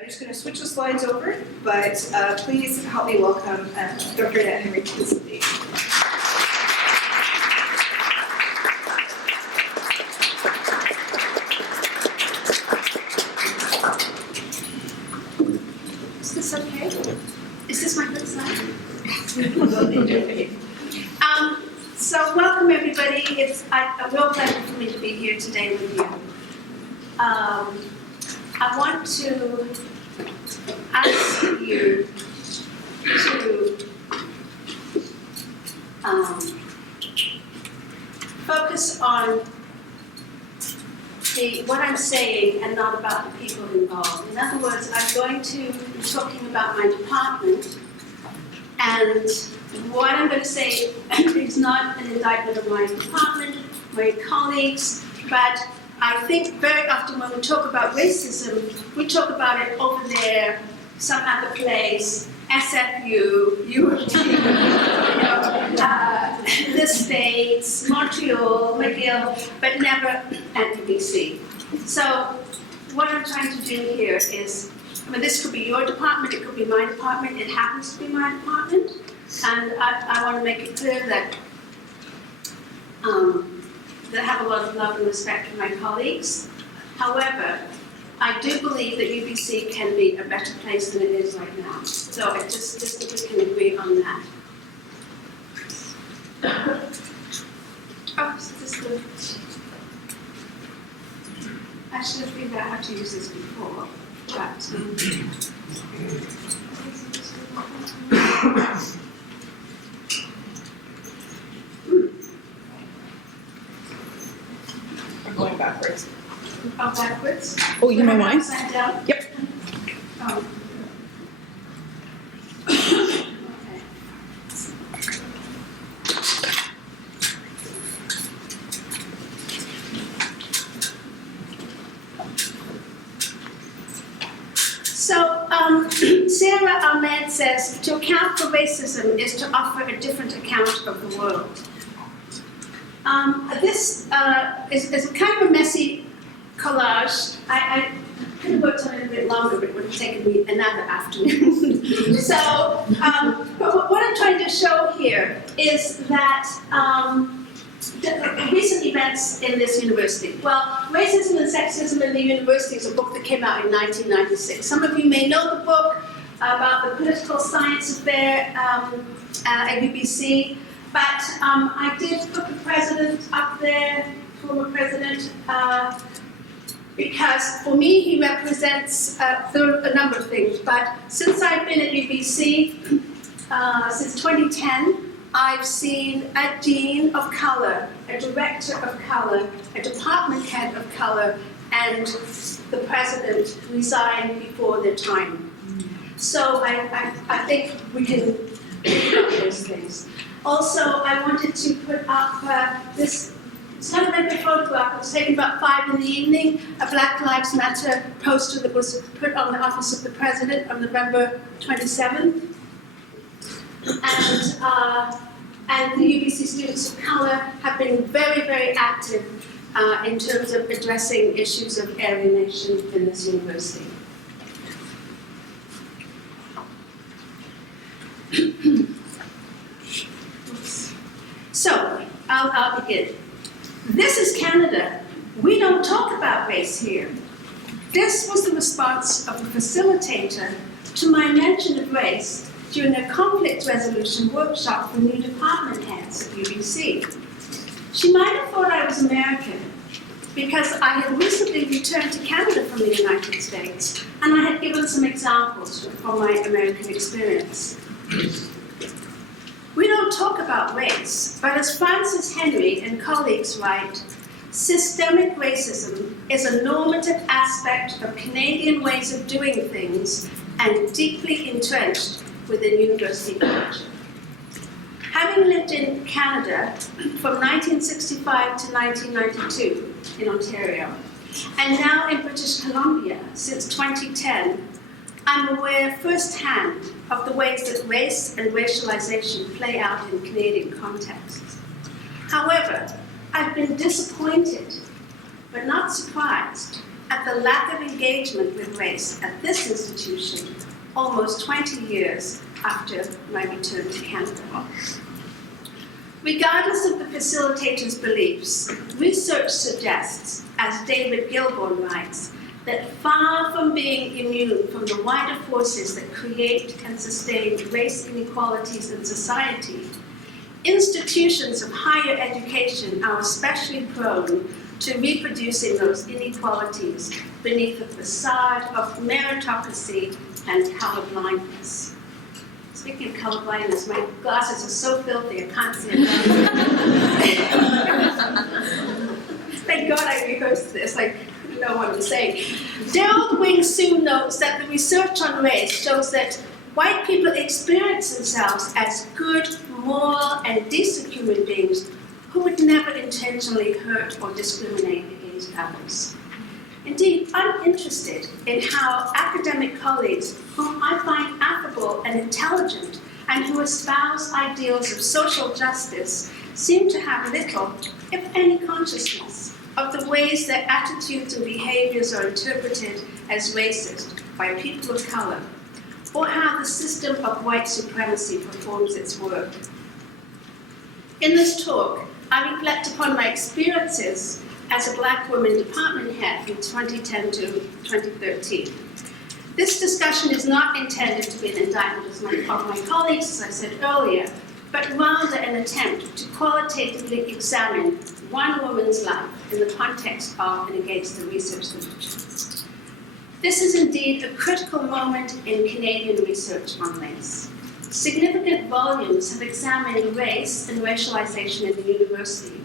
I'm just going to switch the slides over, but please help me welcome Dr. Annette Henry to the stage. Is this okay? Is this my good slide? So welcome everybody. It's a real pleasure for me to be here today with you. I want to ask you to focus on what I'm saying and not about the people involved. In other words, I'm going to be talking about my department, and what I'm going to say is not an indictment of my department, my colleagues, but I think very often when we talk about racism, we talk about it over there, some other place, SFU, European, the States, Montreal, McGill, but never at the BC. So what I'm trying to do here is, I mean, this could be your department, it could be my department, it happens to be my department, and I want to make it clear that that I have a lot of love and respect for my colleagues. However, I do believe that UBC can be a better place than it is right now. So I just think we can agree on that. Oh, so this is good. I should have figured out how to use this before, but I'm going backwards. oh, backwards. Oh, you know why? Upside down? Yep. Oh. Okay. So, Sarah Ahmed says, to account for racism is to offer a different account of the world. This is kind of a messy collage. I could have worked on it a bit longer, but it would have taken me another afternoon. So, but what I'm trying to show here is that the recent events in this university. Well, Racism and Sexism in the University is a book that came out in 1996. Some of you may know the book about the political science affair at UBC. But I did put the president up there, former president, because for me he represents a number of things. But since I've been at UBC, since 2010, I've seen a dean of color, a director of color, a department head of color, and the president resign before their time. So I think we can think about those things. Also, I wanted to put up this, it's not a regular photograph, it was taken about 5 in the evening, a Black Lives Matter poster that was put on the office of the president on November 27th. And the UBC students of color have been very, very active in terms of addressing issues of alienation in this university. So, I'll begin. This is Canada. We don't talk about race here. This was the response of the facilitator to my mention of race during a conflict resolution workshop for new department heads at UBC. She might have thought I was American because I had recently returned to Canada from the United States, and I had given some examples from my American experience. We don't talk about race, but as Francis Henry and colleagues write, systemic racism is a normative aspect of Canadian ways of doing things and deeply entrenched within university culture. Having lived in Canada from 1965 to 1992 in Ontario, and now in British Columbia since 2010, I'm aware firsthand of the ways that race and racialization play out in Canadian contexts. However, I've been disappointed, but not surprised, at the lack of engagement with race at this institution almost 20 years after my return to Canada. Regardless of the facilitator's beliefs, research suggests, as David Gilbourne writes, that far from being immune from the wider forces that create and sustain race inequalities in society, institutions of higher education are especially prone to reproducing those inequalities beneath a facade of meritocracy and colorblindness. Speaking of colorblindness, my glasses are so filthy I can't see it. Thank God I rehearsed this. I know what I'm saying. Gerald Wing Sue notes that the research on race shows that white people experience themselves as good, moral, and decent human beings who would never intentionally hurt or discriminate against others. Indeed, I'm interested in how academic colleagues whom I find affable and intelligent and who espouse ideals of social justice seem to have little, if any, consciousness of the ways their attitudes and behaviors are interpreted as racist by people of color, or how the system of white supremacy performs its work. In this talk, I reflect upon my experiences as a Black woman department head from 2010 to 2013. This discussion is not intended to be an indictment of my colleagues, as I said earlier, but rather an attempt to qualitatively examine one woman's life in the context of and against the research literature. This is indeed a critical moment in Canadian research on race. Significant volumes have examined race and racialization in the university.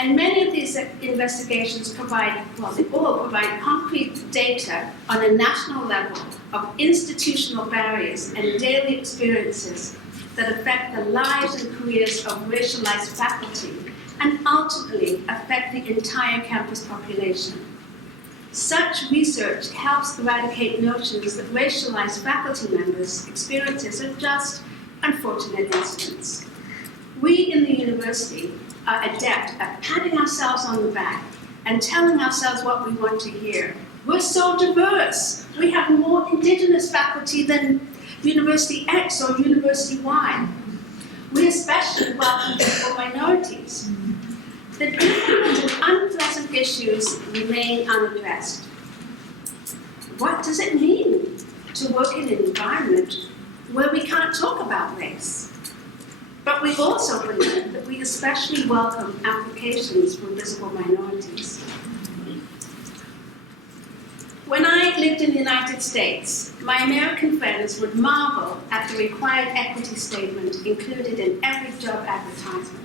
And many of these investigations provide concrete data on a national level of institutional barriers and daily experiences that affect the lives and careers of racialized faculty and ultimately affect the entire campus population. Such research helps eradicate notions that racialized faculty members' experiences are just unfortunate incidents. We in the university are adept at patting ourselves on the back and telling ourselves what we want to hear. We're so diverse. We have more Indigenous faculty than University X or University Y. We especially welcome people minorities. The difficult and unpleasant issues remain unaddressed. What does it mean to work in an environment where we can't talk about race? But we also believe that we especially welcome applications from visible minorities. When I lived in the United States, my American friends would marvel at the required equity statement included in every job advertisement.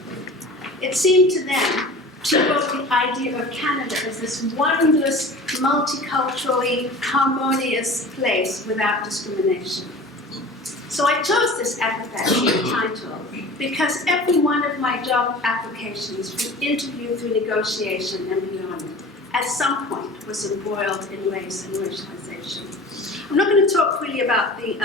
It seemed to them to evoke the idea of Canada as this wondrous, multiculturally harmonious place without discrimination. So I chose this epithet title because every one of my job applications, from interview through negotiation and beyond, at some point was embroiled in race and racialization. I'm not going to talk really about the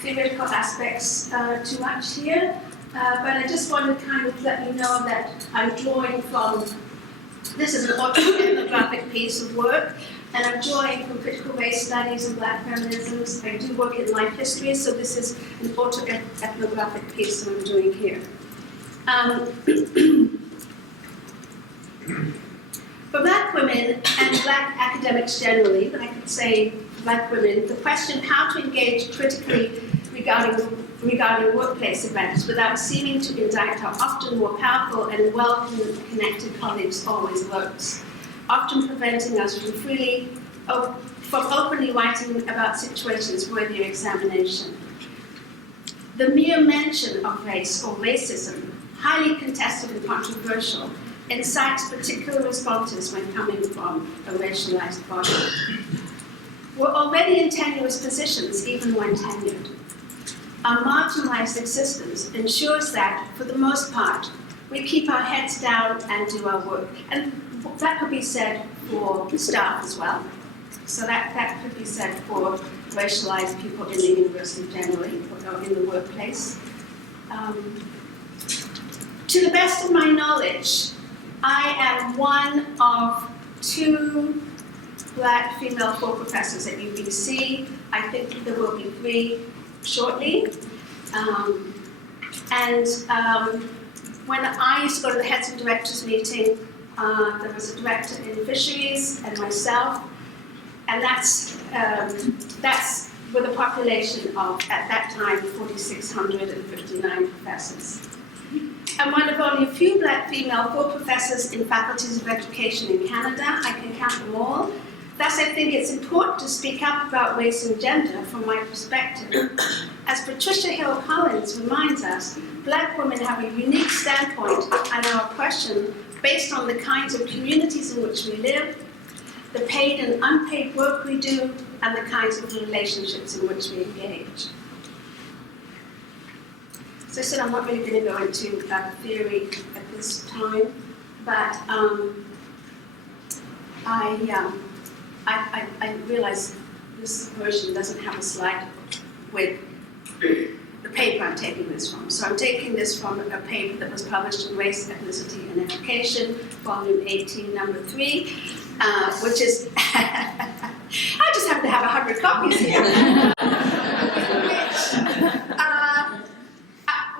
theoretical aspects too much here, but I just want to kind of let you know that I'm drawing from, this is an autoethnographic piece of work, and I'm drawing from critical race studies and Black feminisms. I do work in life history, so this is an autoethnographic piece that I'm doing here. For Black women and Black academics generally, but I could say Black women, the question how to engage critically regarding workplace events without seeming to indict our often more powerful and well-connected colleagues always lurks, often preventing us from openly writing about situations worthy of examination. The mere mention of race or racism, highly contested and controversial, incites particular responses when coming from a racialized body. We're already in tenuous positions, even when tenured. Our marginalized existence ensures that, for the most part, we keep our heads down and do our work. And that could be said for staff as well. So that could be said for racialized people in the university generally, or in the workplace. To the best of my knowledge, I am one of 2 black female full professors at UBC. I think there will be 3 shortly. When I used to go to the heads and directors meeting, there was a director in fisheries and myself, and that's with a population of, at that time, 4,659 professors. I'm one of only a few black female full professors in faculties of education in Canada. I can count them all. Thus, I think it's important to speak up about race and gender from my perspective. As Patricia Hill Collins reminds us, black women have a unique standpoint on our oppression based on the kinds of communities in which we live, the paid and unpaid work we do, and the kinds of relationships in which we engage. So I said I'm not really going to go into theory at this time, but I realize this version doesn't have a slide with the paper I'm taking this from. So I'm taking this from a paper that was published in Race, Ethnicity, and Education, volume 18, number 3, which is, I just happen to have 100 copies here.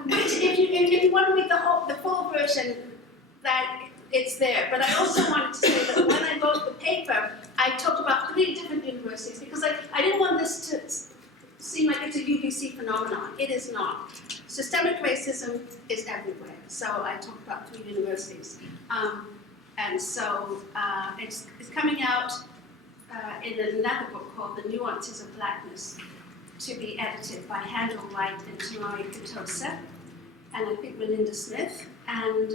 Which if you want to read the full version, that it's there. But I also wanted to say that when I wrote the paper, I talked about 3 different universities because I didn't want this to seem like it's a UBC phenomenon. It is not. Systemic racism is everywhere. So I talked about 3 universities. And so it's coming out in another book called The Nuances of Blackness, to be edited by Handel Wright and Tamari Katosa, and I think Melinda Smith, and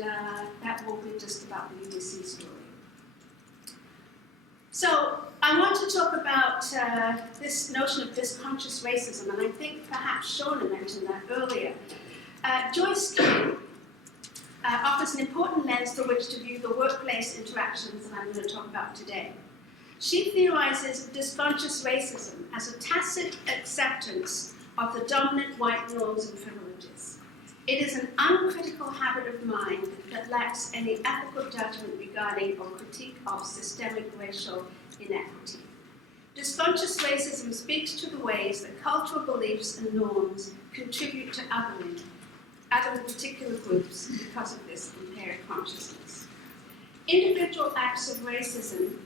that will be just about the UBC story. So I want to talk about this notion of disconscious racism, and I think perhaps Shauna mentioned that earlier. Joyce King offers an important lens through which to view the workplace interactions that I'm going to talk about today. She theorizes disconscious racism as a tacit acceptance of the dominant white norms and privileges. It is an uncritical habit of mind that lacks any ethical judgment regarding or critique of systemic racial inequity. Disconscious racism speaks to the ways that cultural beliefs and norms contribute to othering particular groups because of this impaired consciousness. Individual acts of racism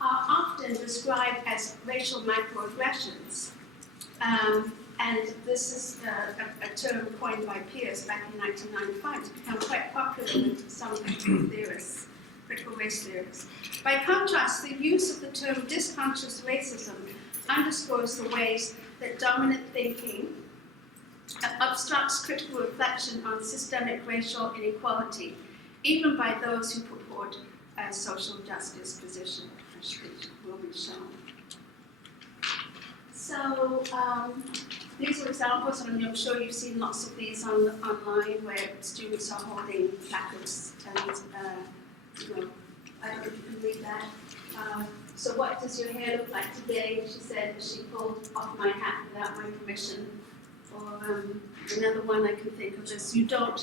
are often described as racial microaggressions. And this is a term coined by Pierce back in 1995. It's become quite popular with some theorists, critical race theorists. By contrast, the use of the term disconscious racism underscores the ways that dominant thinking obstructs critical reflection on systemic racial inequality, even by those who purport a social justice position, which will be shown. So these are examples, and I'm sure you've seen lots of these online where students are holding placards and, I don't know if you can read that. So what does your hair look like today? She said she pulled off my hat without my permission. Or another one I can think of is you don't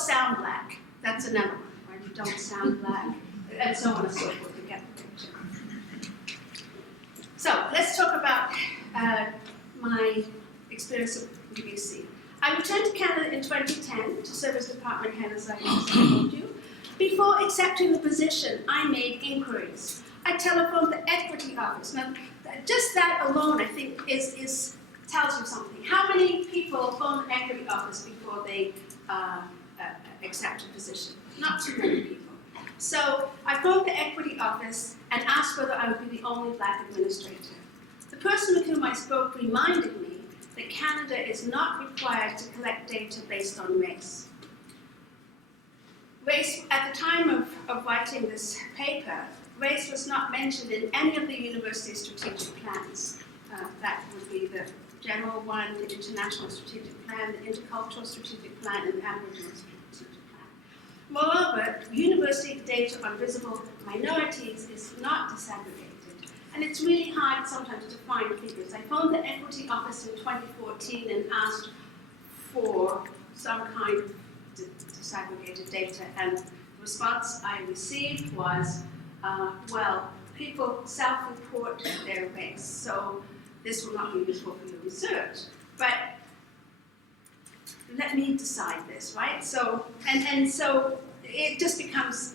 sound black. That's another one, right? You don't sound black, and so on and so forth. You get the picture. So let's talk about my experience at UBC. I returned to Canada in 2010 to serve as department head, as I told you. Before accepting the position, I made inquiries. I telephoned the equity office. Now, just that alone, I think, tells you something. How many people phone the equity office before they accept a position? Not too many people. So I phoned the equity office and asked whether I would be the only black administrator. The person with whom I spoke reminded me that Canada is not required to collect data based on race. Race, at the time of writing this paper, race was not mentioned in any of the university's strategic plans. That would be the general one, the international strategic plan, the intercultural strategic plan, and the Aboriginal strategic plan. Moreover, university data on visible minorities is not disaggregated, and it's really hard sometimes to find figures. I phoned the equity office in 2014 and asked for some kind of disaggregated data, and the response I received was, well, people self-report their race, so this will not be useful for your research. But let me decide this, right? So, and so it just becomes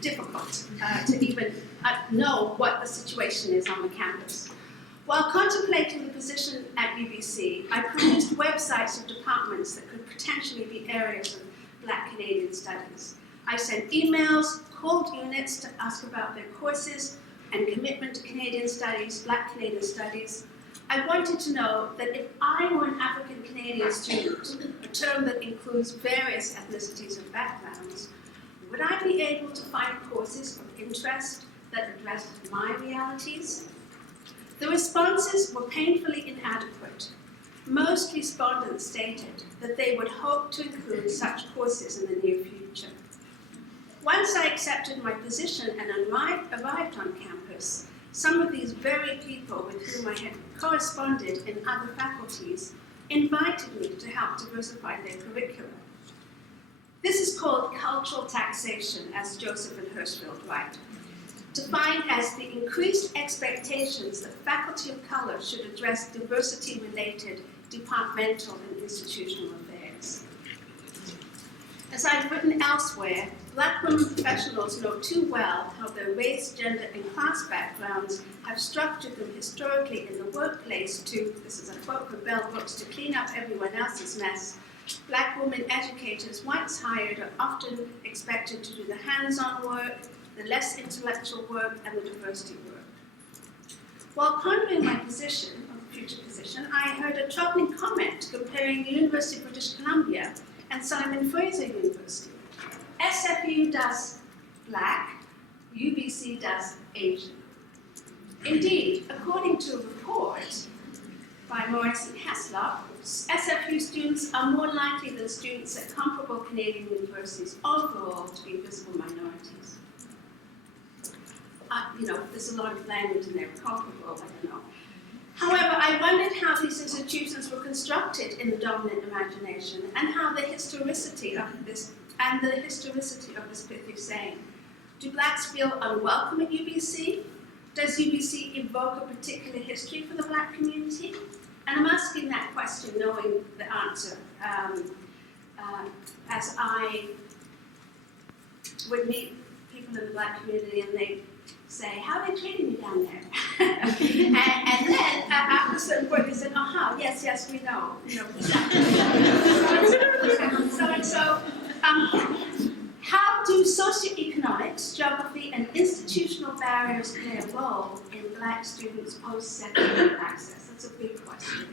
difficult to even know what the situation is on the campus. While contemplating the position at UBC, I perused websites of departments that could potentially be areas of Black Canadian studies. I sent emails, called units to ask about their courses and commitment to Canadian studies, Black Canadian studies. I wanted to know that if I were an African Canadian student, a term that includes various ethnicities and backgrounds, would I be able to find courses of interest that addressed my realities? The responses were painfully inadequate. Most respondents stated that they would hope to include such courses in the near future. Once I accepted my position and arrived on campus, some of these very people with whom I had corresponded in other faculties invited me to help diversify their curriculum. This is called cultural taxation, as Joseph and Hirschfeld write, defined as the increased expectations that faculty of color should address diversity-related departmental and institutional affairs. As I've written elsewhere, Black women professionals know too well how their race, gender, and class backgrounds have structured them historically in the workplace to, this is a quote from Bell Hooks, to clean up everyone else's mess. Black women educators, once hired, are often expected to do the hands-on work, the less intellectual work, and the diversity work. While pondering my position, or future position, I heard a troubling comment comparing the University of British Columbia and Simon Fraser University. SFU does Black, UBC does Asian. Indeed, according to a report by Morris and Heslop, SFU students are more likely than students at comparable Canadian universities overall to be visible minorities. There's a lot of language in there, comparable, I don't know. However, I wondered how these institutions were constructed in the dominant imagination and how the historicity of this pithy saying. Do Blacks feel unwelcome at UBC? Does UBC evoke a particular history for the Black community? And I'm asking that question knowing the answer, as I would meet people in the Black community and they say, how are they treating you down there? and then after a certain point they said, yes, we know. So how do socioeconomics, geography, and institutional barriers play a role in Black students' post-secondary access? That's a big question.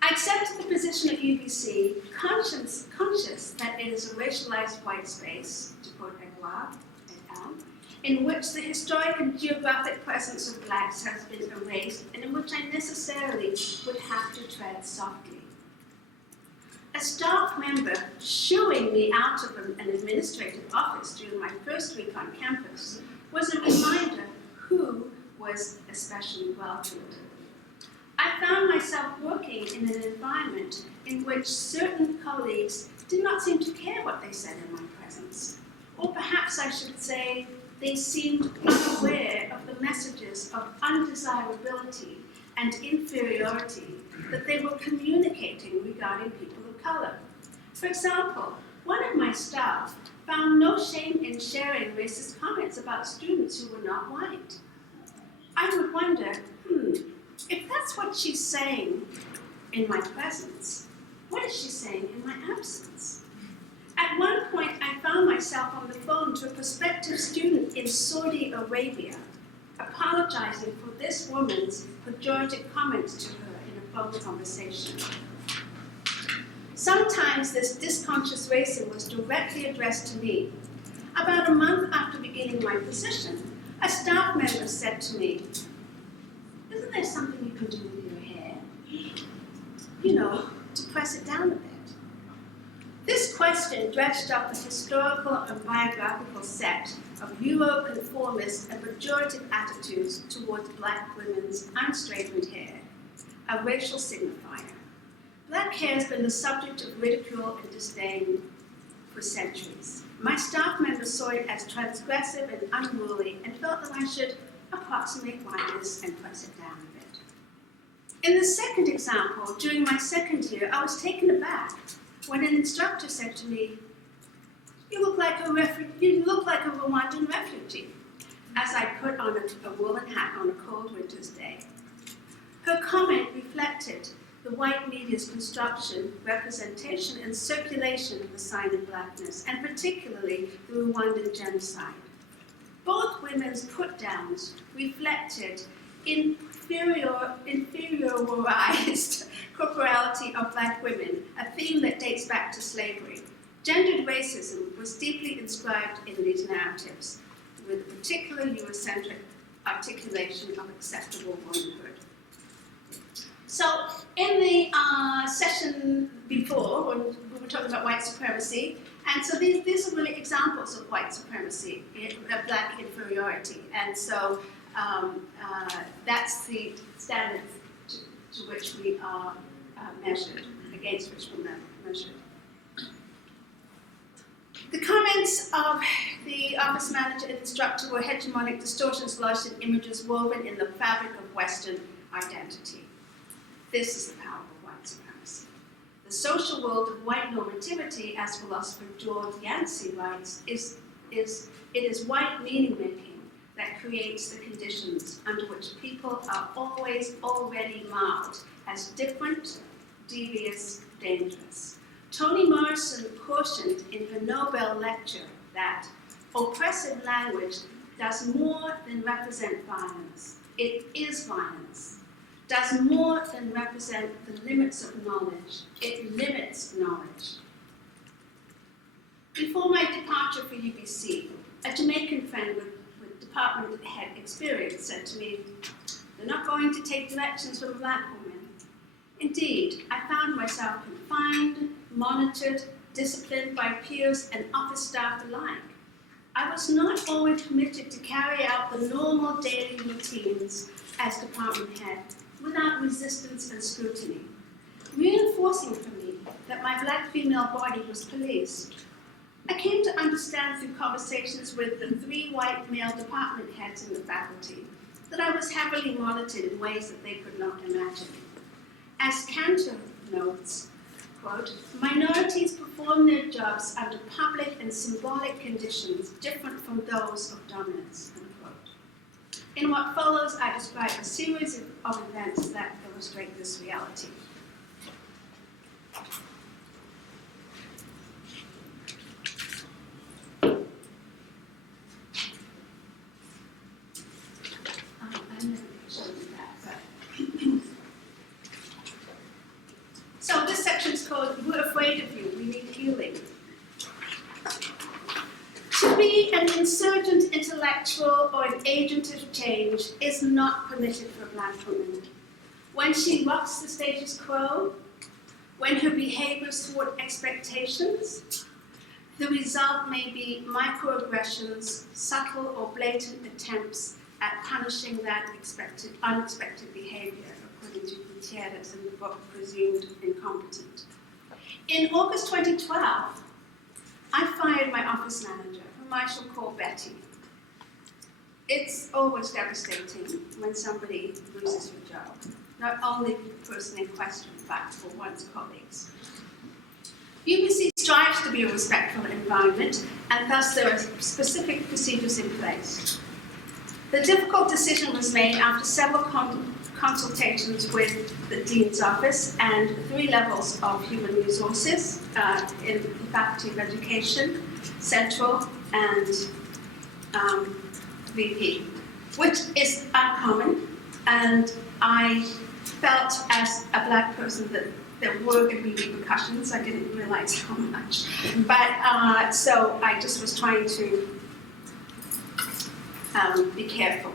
I accepted the position at UBC, conscious that it is a racialized white space, to quote Edouard et al., in which the historic and geographic presence of Blacks has been erased, and in which I necessarily would have to tread softly. A staff member shooing me out of an administrative office during my first week on campus was a reminder who was especially welcomed. I found myself working in an environment in which certain colleagues did not seem to care what they said in my presence. Or perhaps I should say, they seemed unaware of the messages of undesirability and inferiority that they were communicating regarding people of color. For example, one of my staff found no shame in sharing racist comments about students who were not white. I would wonder, if that's what she's saying in my presence, what is she saying in my absence? At one point, I found myself on the phone to a prospective student in Saudi Arabia, apologizing for this woman's pejorative comments to her in a phone conversation. Sometimes this disconscious racism was directly addressed to me. About a month after beginning my position, a staff member said to me, "Isn't there something you can do with your hair? To press it down a bit." This question dredged up a historical and biographical set of Euro-conformist and pejorative attitudes towards Black women's unstraightened hair, a racial signifier. Black hair has been the subject of ridicule and disdain for centuries. My staff members saw it as transgressive and unruly and felt that I should approximate whiteness and press it down a bit. In the second example, during my second year, I was taken aback when an instructor said to me, you look like a Rwandan refugee, as I put on a woolen hat on a cold winter's day. Her comment reflected the white media's construction, representation, and circulation of the sign of blackness, and particularly the Rwandan genocide. Both women's put-downs reflected inferiorized corporality of black women, a theme that dates back to slavery. Gendered racism was deeply inscribed in these narratives, with a particular Eurocentric articulation of acceptable womanhood. So, in the session before, when we were talking about white supremacy, and so these are really examples of white supremacy, of black inferiority, and so that's the standard to which we are measured, against which we're measured. The comments of the office manager and instructor were hegemonic distortions lodged in images woven in the fabric of Western identity. This is the power of white supremacy. The social world of white normativity, as philosopher George Yancey writes, it is white meaning-making that creates the conditions under which people are always already marked as different, devious, dangerous. Toni Morrison cautioned in her Nobel lecture that oppressive language does more than represent violence. It is violence. Does more than represent the limits of knowledge. It limits knowledge. Before my departure for UBC, a Jamaican friend with department head experience said to me, "They're not going to take directions from a black woman." Indeed, I found myself confined, monitored, disciplined by peers and office staff alike. I was not always permitted to carry out the normal daily routines as department head without resistance and scrutiny, reinforcing for me that my black female body was policed. I came to understand through conversations with the 3 white male department heads in the faculty that I was heavily monitored in ways that they could not imagine. As Cantor notes, quote, "Minorities perform their jobs under public and symbolic conditions different from those of dominance," unquote. In what follows, I describe a series of events that illustrate this reality. I never showed you that, but so this section is called "We're Afraid of You, We Need Healing." To be an insurgent intellectual or an agent of change is not permitted for a black woman. When she rocks the status quo, when her behaviors thwart expectations, the result may be microaggressions, subtle or blatant attempts at punishing that unexpected behavior, according to Gutierrez in the book Presumed Incompetent. In August 2012, I fired my office manager, whom I shall call Betty. It's always devastating when somebody loses your job, not only for the person in question, but for one's colleagues. UBC strives to be a respectful environment, and thus there are specific procedures in place. The difficult decision was made after several consultations with the Dean's Office and 3 levels of human resources in the Faculty of Education, Central, and VP, which is uncommon, and I felt as a black person that there were going to be repercussions. I didn't realize how much. But so I just was trying to be careful.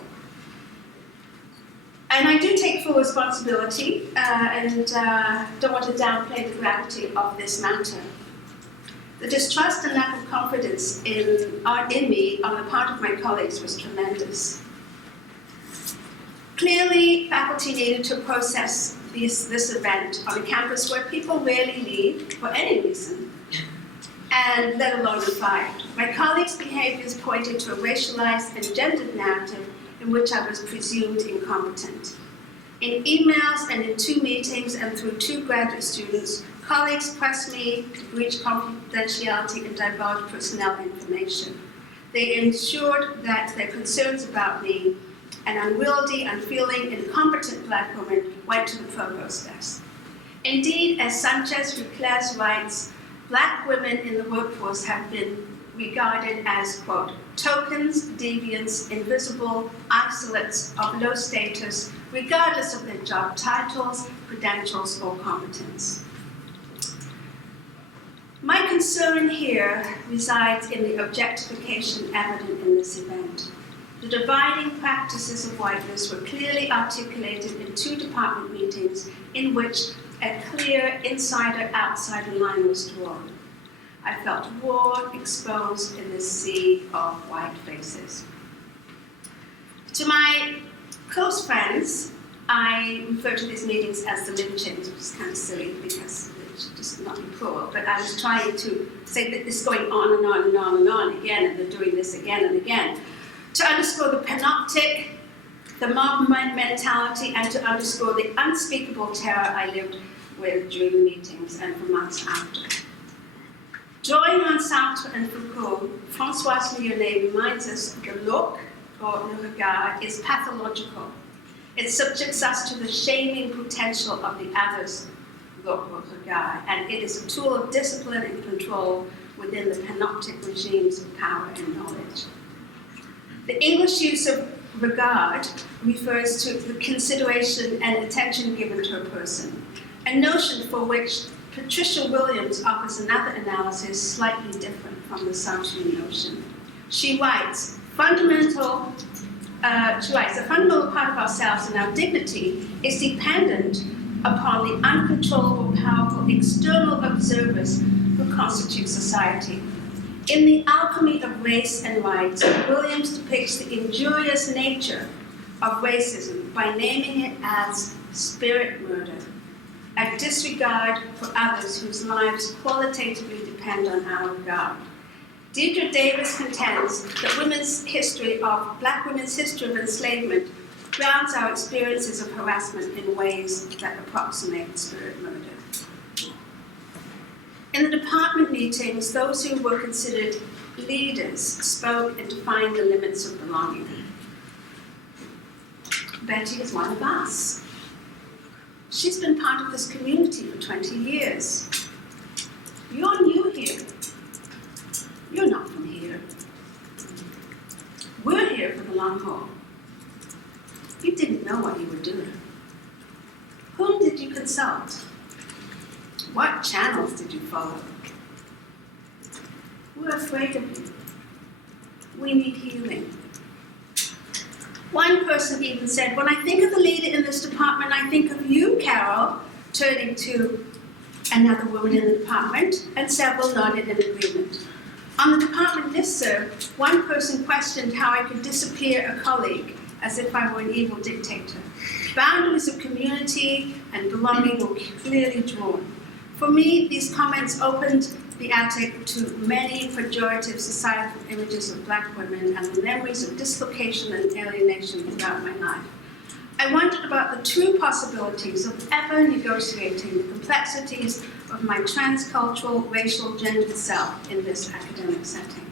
And I do take full responsibility and don't want to downplay the gravity of this matter. The distrust and lack of confidence in me on the part of my colleagues was tremendous. Clearly, faculty needed to process this event on a campus where people rarely leave for any reason. and let alone fired. My colleagues' behaviors pointed to a racialized and gendered narrative in which I was presumed incompetent. In emails and in 2 meetings and through 2 graduate students, colleagues pressed me to breach confidentiality and divulge personnel information. They ensured that their concerns about me, an unwieldy, unfeeling, incompetent black woman, went to the provost's desk. Indeed, as Sanchez Rucles writes, black women in the workforce have been regarded as, quote, tokens, deviants, invisible, isolates of low status, regardless of their job titles, credentials, or competence. My concern here resides in the objectification evident in this event. The dividing practices of whiteness were clearly articulated in 2 department meetings in which a clear insider-outsider line was drawn. I felt raw, exposed in this sea of white faces. To my close friends, I refer to these meetings as the lynchings, which is kind of silly because it should just not be plural, but I was trying to say that this is going on and on and on and on again, and they're doing this again and again, to underscore the panoptic, the mob mentality, and to underscore the unspeakable terror I lived with during the meetings and for months after. Drawing on Sartre and Foucault, Françoise Lyonnais reminds us that the look, or le regard, is pathological. It subjects us to the shaming potential of the other's look or regard, and it is a tool of discipline and control within the panoptic regimes of power and knowledge. The English use of regard refers to the consideration and attention given to a person, a notion for which Patricia Williams offers another analysis slightly different from the Sartrean notion. She writes, a fundamental part of ourselves and our dignity is dependent upon the uncontrollable, powerful external observers who constitute society. In The Alchemy of Race and Rights, Williams depicts the injurious nature of racism by naming it as spirit murder, a disregard for others whose lives qualitatively depend on our regard. Deidre Davis contends that black women's history of enslavement grounds our experiences of harassment in ways that approximate spirit murder. In the department meetings, those who were considered leaders spoke and defined the limits of belonging. Betty is one of us. She's been part of this community for 20 years. You're new here. You're not from here. We're here for the long haul. You didn't know what you were doing. Whom did you consult? What channels did you follow? We're afraid of you. We need healing. One person even said, when I think of the leader in this department, I think of you, Carol, turning to another woman in the department, and several nodded in agreement. On the department listserv, one person questioned how I could disappear a colleague as if I were an evil dictator. Boundaries of community and belonging were clearly drawn. For me, these comments opened the attic to many pejorative societal images of black women and the memories of dislocation and alienation throughout my life. I wondered about the true possibilities of ever negotiating the complexities of my transcultural, racial, gendered self in this academic setting.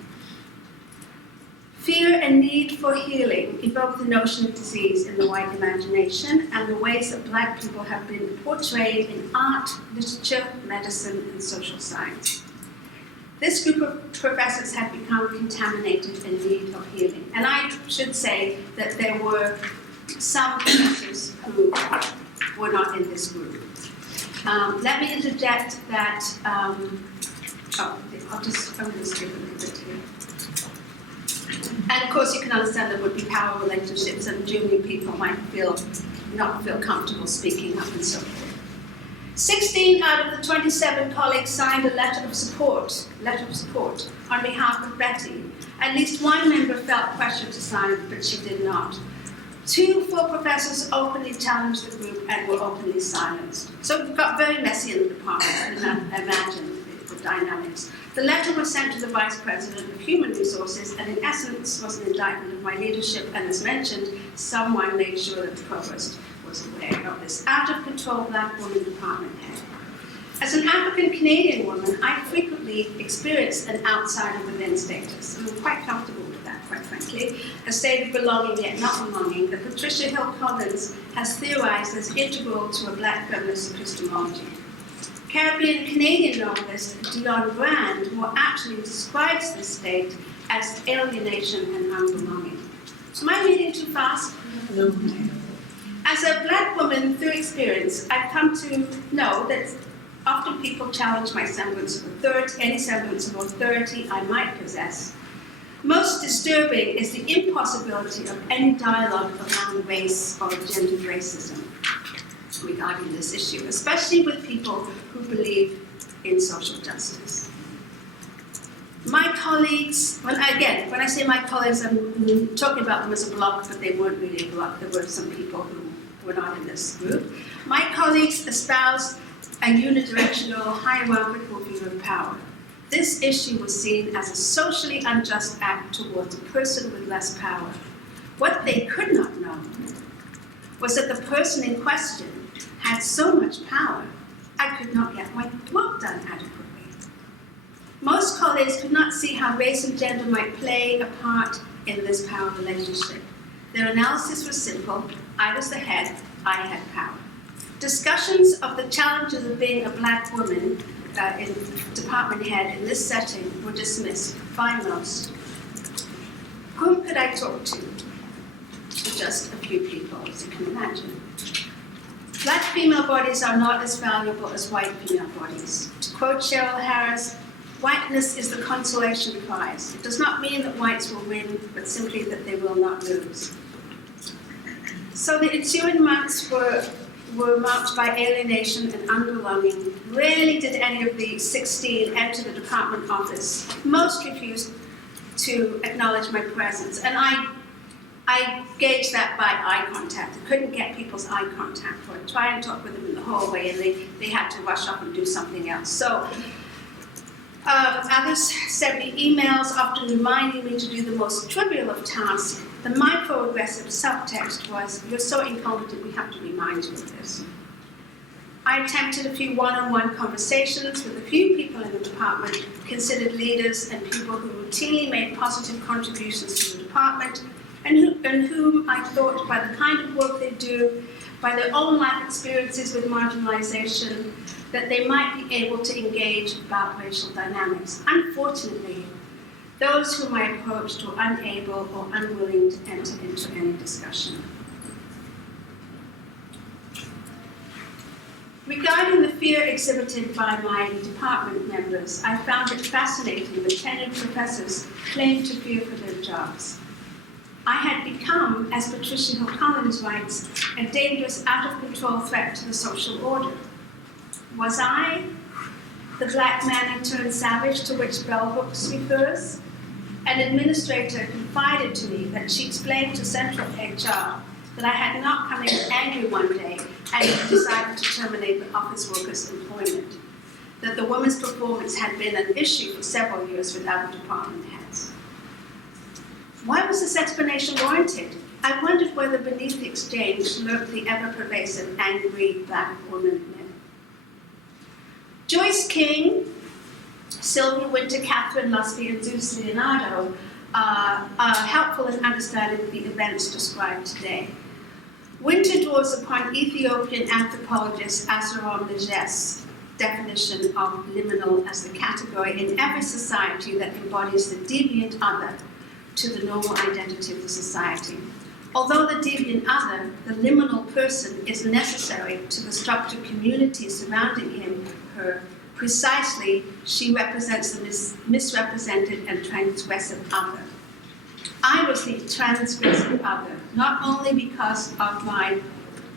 Fear and need for healing evoke the notion of disease in the white imagination and the ways that black people have been portrayed in art, literature, medicine, and social science. This group of professors had become contaminated in need of healing. And I should say that there were some professors who were not in this group. Let me interject that, I'm going to skip a little bit here. And of course you can understand there would be power relationships and junior people might not feel comfortable speaking up and so forth. 16 out of the 27 colleagues signed a letter of support on behalf of Betty. At least one member felt pressure to sign, but she did not. 2 full professors openly challenged the group and were openly silenced. So it got very messy in the department, and imagine the dynamics. The letter was sent to the Vice President of Human Resources, and in essence was an indictment of my leadership, and as mentioned, someone made sure that the Provost was aware of this out-of-control black woman department head. As an African-Canadian woman, I frequently experienced an outsider-within status, and I'm quite comfortable with that, quite frankly. A state of belonging yet not belonging that Patricia Hill Collins has theorized as integral to a black feminist epistemology. Caribbean Canadian novelist Dion Brand more actually describes this state as alienation and unbelonging. Am I reading too fast? No. As a black woman through experience, I've come to know that often people challenge my semblance of authority, any semblance of authority I might possess. Most disturbing is the impossibility of any dialogue around race or gendered racism regarding this issue, especially with people who believe in social justice. My colleagues, when I say my colleagues, I'm talking about them as a bloc, but they weren't really a bloc. There were some people who were not in this group. My colleagues espoused a unidirectional, hierarchical view of power. This issue was seen as a socially unjust act towards a person with less power. What they could not know was that the person in question had so much power, I could not get my work done adequately. Most colleagues could not see how race and gender might play a part in this power relationship. Their analysis was simple. I was the head, I had power. Discussions of the challenges of being a black woman in department head in this setting were dismissed by most. Whom could I talk to? Just a few people, as you can imagine. Black female bodies are not as valuable as white female bodies. To quote Cheryl Harris, whiteness is the consolation prize. It does not mean that whites will win, but simply that they will not lose. So the ensuing months were marked by alienation and unbelonging. Rarely did any of the 16 enter the department office. Most refused to acknowledge my presence, and I gauged that by eye contact. I couldn't get people's eye contact. I would try and talk with them in the hallway, and they had to rush off and do something else. So others sent me emails, often reminding me to do the most trivial of tasks. The microaggressive subtext was, "You're so incompetent, we have to remind you of this." I attempted a few one-on-one conversations with a few people in the department, considered leaders and people who routinely made positive contributions to the department, and whom I thought, by the kind of work they do, by their own life experiences with marginalization, that they might be able to engage about racial dynamics. Unfortunately, those whom I approached were unable or unwilling to enter into any discussion. Regarding the fear exhibited by my department members, I found it fascinating that tenured professors claimed to fear for their jobs. I had become, as Patricia Hill Collins writes, a dangerous, out-of-control threat to the social order. Was I the black man who turned savage to which Bell Hooks refers? An administrator confided to me that she explained to Central HR that I had not come in angry one day and decided to terminate the office workers' employment, that the woman's performance had been an issue for several years with other department heads. Why was this explanation warranted? I wondered whether beneath the exchange lurked the ever-pervasive angry black woman myth. Joyce King, Sylvia Winter, Catherine Lusby, and Zeus Leonardo are helpful in understanding the events described today. Winter draws upon Ethiopian anthropologist Asaron Leges' definition of liminal as the category in every society that embodies the deviant other to the normal identity of the society. Although the deviant other, the liminal person, is necessary to the structured community surrounding him, her, precisely, she represents the misrepresented and transgressive other. I was the transgressive other, not only because of my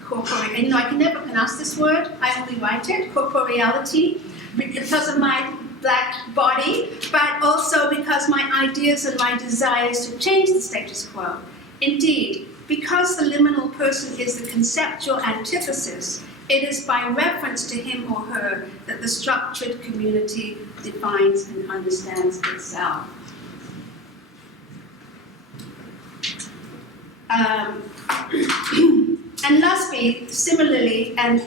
corporeality, and I can never pronounce this word, I only write it, corporeality, because of my black body, but also because my ideas and my desires to change the status quo. Indeed, because the liminal person is the conceptual antithesis, it is by reference to him or her that the structured community defines and understands itself. And Lusby, similarly, and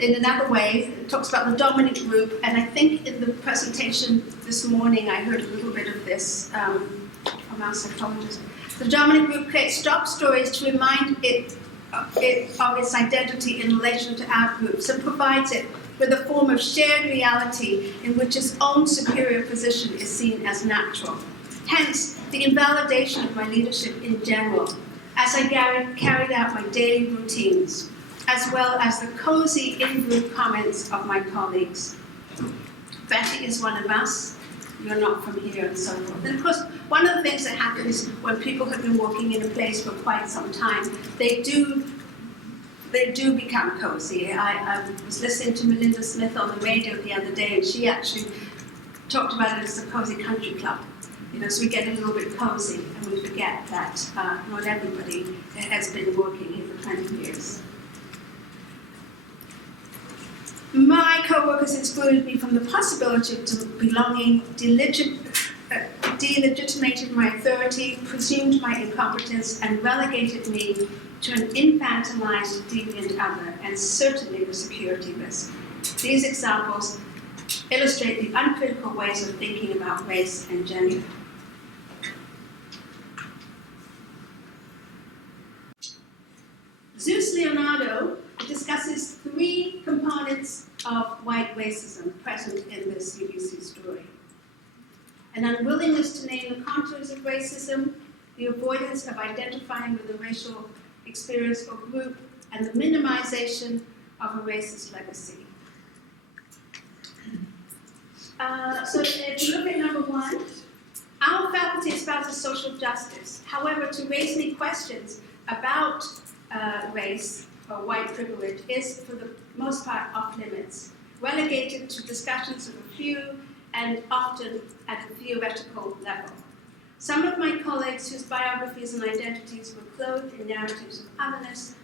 in another way, talks about the dominant group, and I think in the presentation this morning I heard a little bit of this from our psychologist. The dominant group creates stock stories to remind it of its identity in relation to outgroups and provides it with a form of shared reality in which its own superior position is seen as natural. Hence, the invalidation of my leadership in general, as I carried out my daily routines, as well as the cozy in-group comments of my colleagues. Betty is one of us, you're not from here, and so forth. And of course, one of the things that happens when people have been working in a place for quite some time, they do become cozy. I was listening to Melinda Smith on the radio the other day, and she actually talked about it as the cozy country club. You know, so we get a little bit cozy, and we forget that not everybody has been working here for 20 years. My co-workers excluded me from the possibility of belonging, delegitimated my authority, presumed my incompetence, and relegated me to an infantilized, deviant other, and certainly the security risk. These examples illustrate the uncritical ways of thinking about race and gender. Zeus Leonardo discusses 3 components of white racism present in this UBC story. An unwillingness to name the contours of racism, the avoidance of identifying with a racial experience or group, and the minimization of a racist legacy. So if you look at number 1, our faculty espouses social justice. However, to raise any questions about race or white privilege is, for the most part, off limits, relegated to discussions of a few and often at a theoretical level. Some of my colleagues whose biographies and identities were clothed in narratives of otherness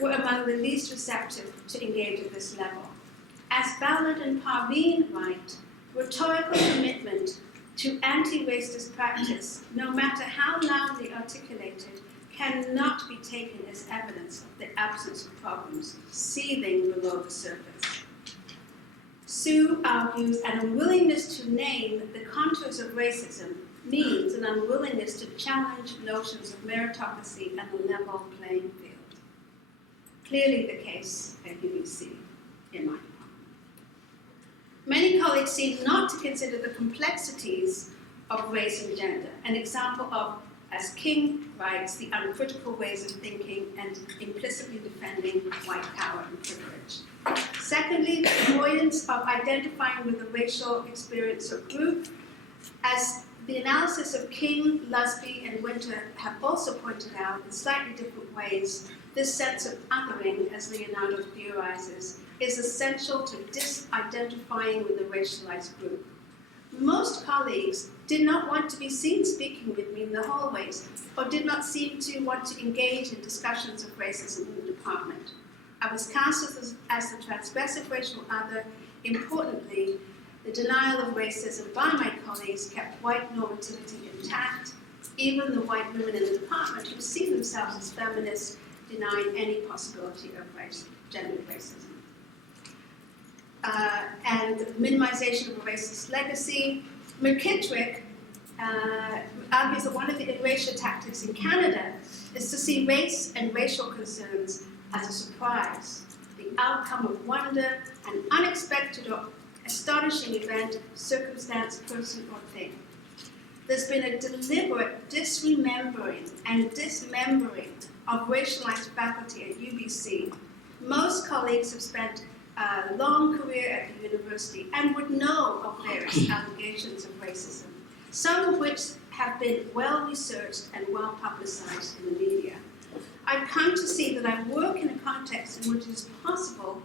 were among the least receptive to engage at this level. As Ballard and Parveen write, rhetorical commitment to anti-racist practice, no matter how loudly articulated, cannot be taken as evidence of the absence of problems seething below the surface. Sue argues an unwillingness to name the contours of racism means an unwillingness to challenge notions of meritocracy and a level playing field. Clearly the case at UBC, in my opinion. Many colleagues seem not to consider the complexities of race and gender, an example of, as King writes, the uncritical ways of thinking and implicitly defending white power and privilege. Secondly, the avoidance of identifying with a racial experience or group. As the analysis of King, Lusby, and Winter have also pointed out in slightly different ways, this sense of othering, as Leonardo theorizes, is essential to disidentifying with a racialized group. Most colleagues did not want to be seen speaking with me in the hallways, or did not seem to want to engage in discussions of racism in the department. I was cast as the transgressive racial other. Importantly, the denial of racism by my colleagues kept white normativity intact. Even the white women in the department who see themselves as feminists denying any possibility of gender racism. And minimization of a racist legacy. McKittrick argues that one of the erasure tactics in Canada is to see race and racial concerns as a surprise, the outcome of wonder, an unexpected or astonishing event, circumstance, person, or thing. There's been a deliberate disremembering and dismembering of racialized faculty at UBC. Most colleagues have spent a long career at the university and would know of various allegations of racism, some of which have been well researched and well publicized in the media. I've come to see that I work in a context in which it is possible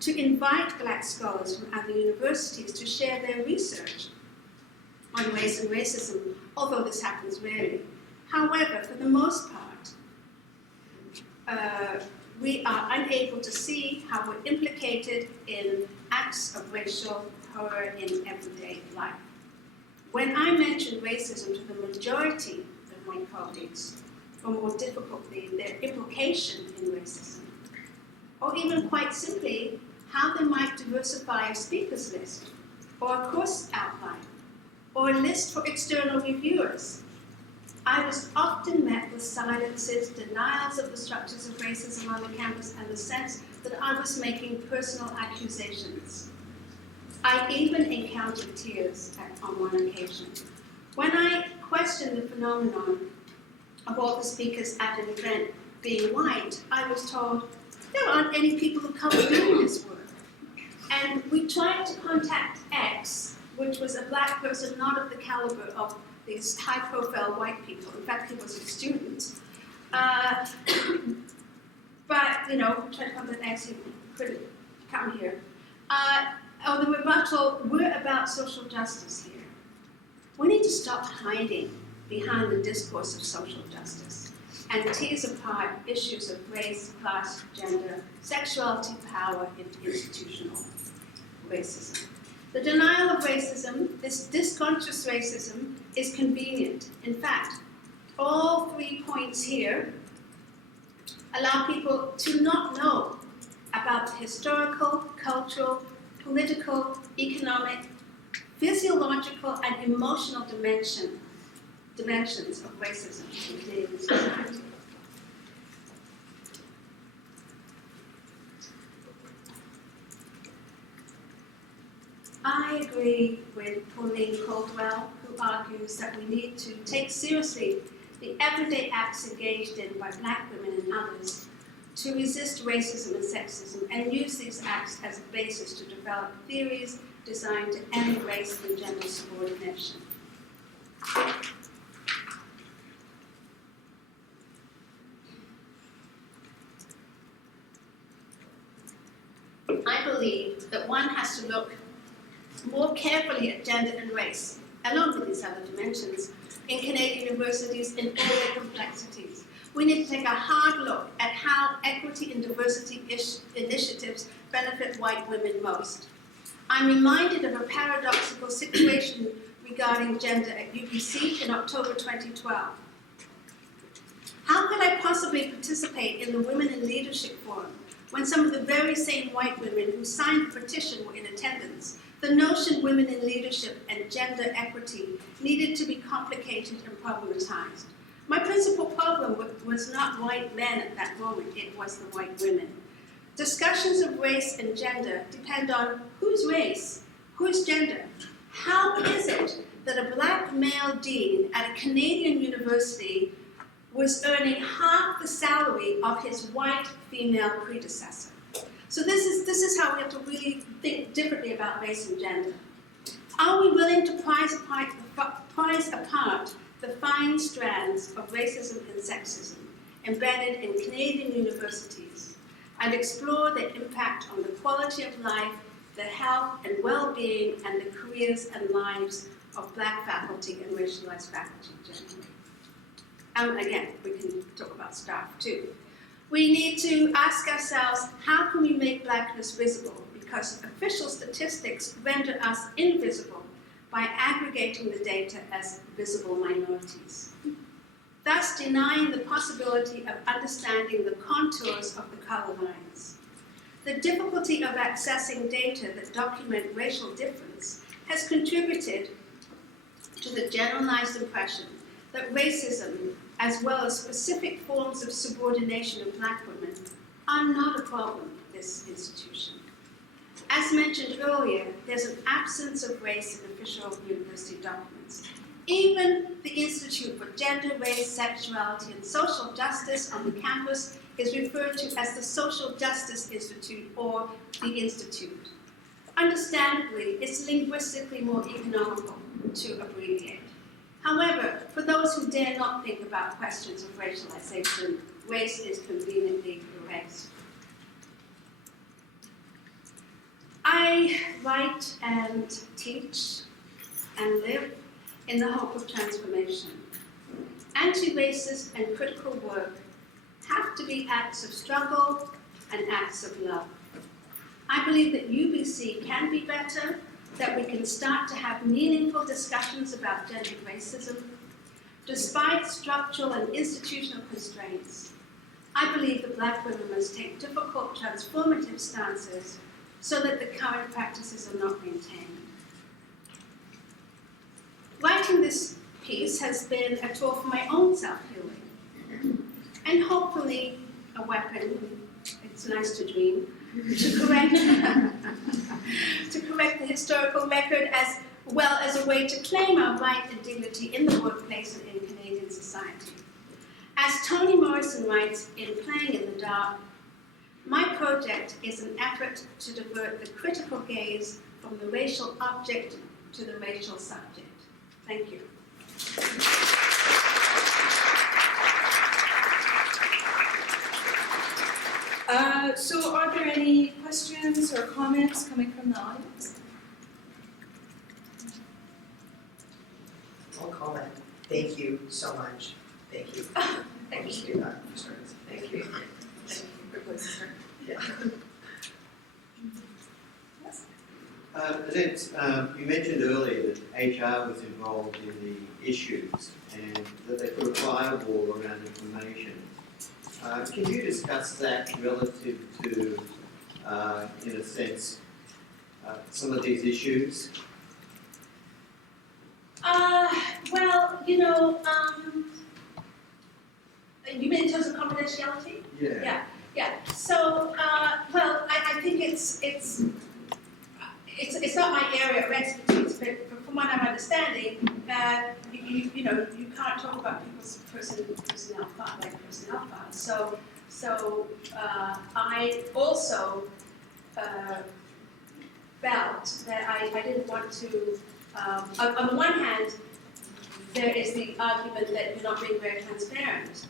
to invite black scholars from other universities to share their research on race and racism, although this happens rarely. However, for the most part, we are unable to see how we're implicated in acts of racial horror in everyday life. When I mention racism to the majority of my colleagues, or more difficultly, their implication in racism, or even quite simply, how they might diversify a speakers list, or a course outline, or a list for external reviewers, I was often met with silences, denials of the structures of racism on the campus, and the sense that I was making personal accusations. I even encountered tears on one occasion. When I questioned the phenomenon of all the speakers at an event being white, I was told, there aren't any people of color doing this work. And we tried to contact X, which was a black person not of the caliber of these high-profile white people. In fact, he was a student. But, we tried to contact X, he couldn't come here. Or the rebuttal, we're about social justice here. We need to stop hiding behind the discourse of social justice and tease apart issues of race, class, gender, sexuality, power, and institutional racism. The denial of racism, this disconscious racism, is convenient. In fact, all 3 points here allow people to not know about the historical, cultural, political, economic, physiological, and emotional dimensions of racism in Canadian society. I agree with Pauline Caldwell, who argues that we need to take seriously the everyday acts engaged in by black women and others to resist racism and sexism, and use these acts as a basis to develop theories designed to end race and gender subordination. I believe that one has to look more carefully at gender and race, along with these other dimensions, in Canadian universities in all their complexities. We need to take a hard look at how equity and diversity initiatives benefit white women most. I'm reminded of a paradoxical situation regarding gender at UBC in October 2012. How could I possibly participate in the Women in Leadership Forum when some of the very same white women who signed the petition were in attendance? The notion women in leadership and gender equity needed to be complicated and problematized. My principal problem was not white men at that moment, it was the white women. Discussions of race and gender depend on whose race, whose gender. How is it that a black male dean at a Canadian university was earning half the salary of his white female predecessor? So this is how we have to really think differently about race and gender. Are we willing to prize apart the fine strands of racism and sexism embedded in Canadian universities and explore their impact on the quality of life, the health and well-being, and the careers and lives of black faculty and racialized faculty generally? And again, we can talk about staff too. We need to ask ourselves, how can we make blackness visible? Because official statistics render us invisible by aggregating the data as visible minorities, thus denying the possibility of understanding the contours of the color lines. The difficulty of accessing data that document racial difference has contributed to the generalized impression that racism, as well as specific forms of subordination of black women, are not a problem in this institution. As mentioned earlier, there's an absence of race in official university documents. Even the Institute for Gender, Race, Sexuality, and Social Justice on the campus is referred to as the Social Justice Institute, or the Institute. Understandably, it's linguistically more economical to abbreviate. However, for those who dare not think about questions of racialization, race is conveniently erased. I write and teach and live in the hope of transformation. Anti-racist and critical work have to to be acts of struggle and acts of love. I believe that UBC can be better, that we can start to have meaningful discussions about gendered racism. Despite structural and institutional constraints, I believe that Black women must take difficult, transformative stances so that the current practices are not maintained. Writing this piece has been a tool for my own self-healing, and hopefully a weapon, it's nice to dream, to correct the historical record as well as a way to claim our right and dignity in the workplace and in Canadian society. As Toni Morrison writes in Playing in the Dark, my project is an effort to divert the critical gaze from the racial object to the racial subject. Thank you. So are there any questions or comments coming from the audience? I'll comment. Thank you so much. Thank you. Thank you. Thank you. Yeah. Yes. Annette, you mentioned earlier that HR was involved in the issues and that they put a firewall around information. Can you discuss that relative to, in a sense, some of these issues? Well, you know, you mean in terms of confidentiality? Yeah. Yeah. So, well, I think it's not my area of expertise, but from what I'm understanding, you know, you can't talk about people's personnel files. So I also felt that I didn't want to. On the one hand, there is the argument that you're not being very transparent.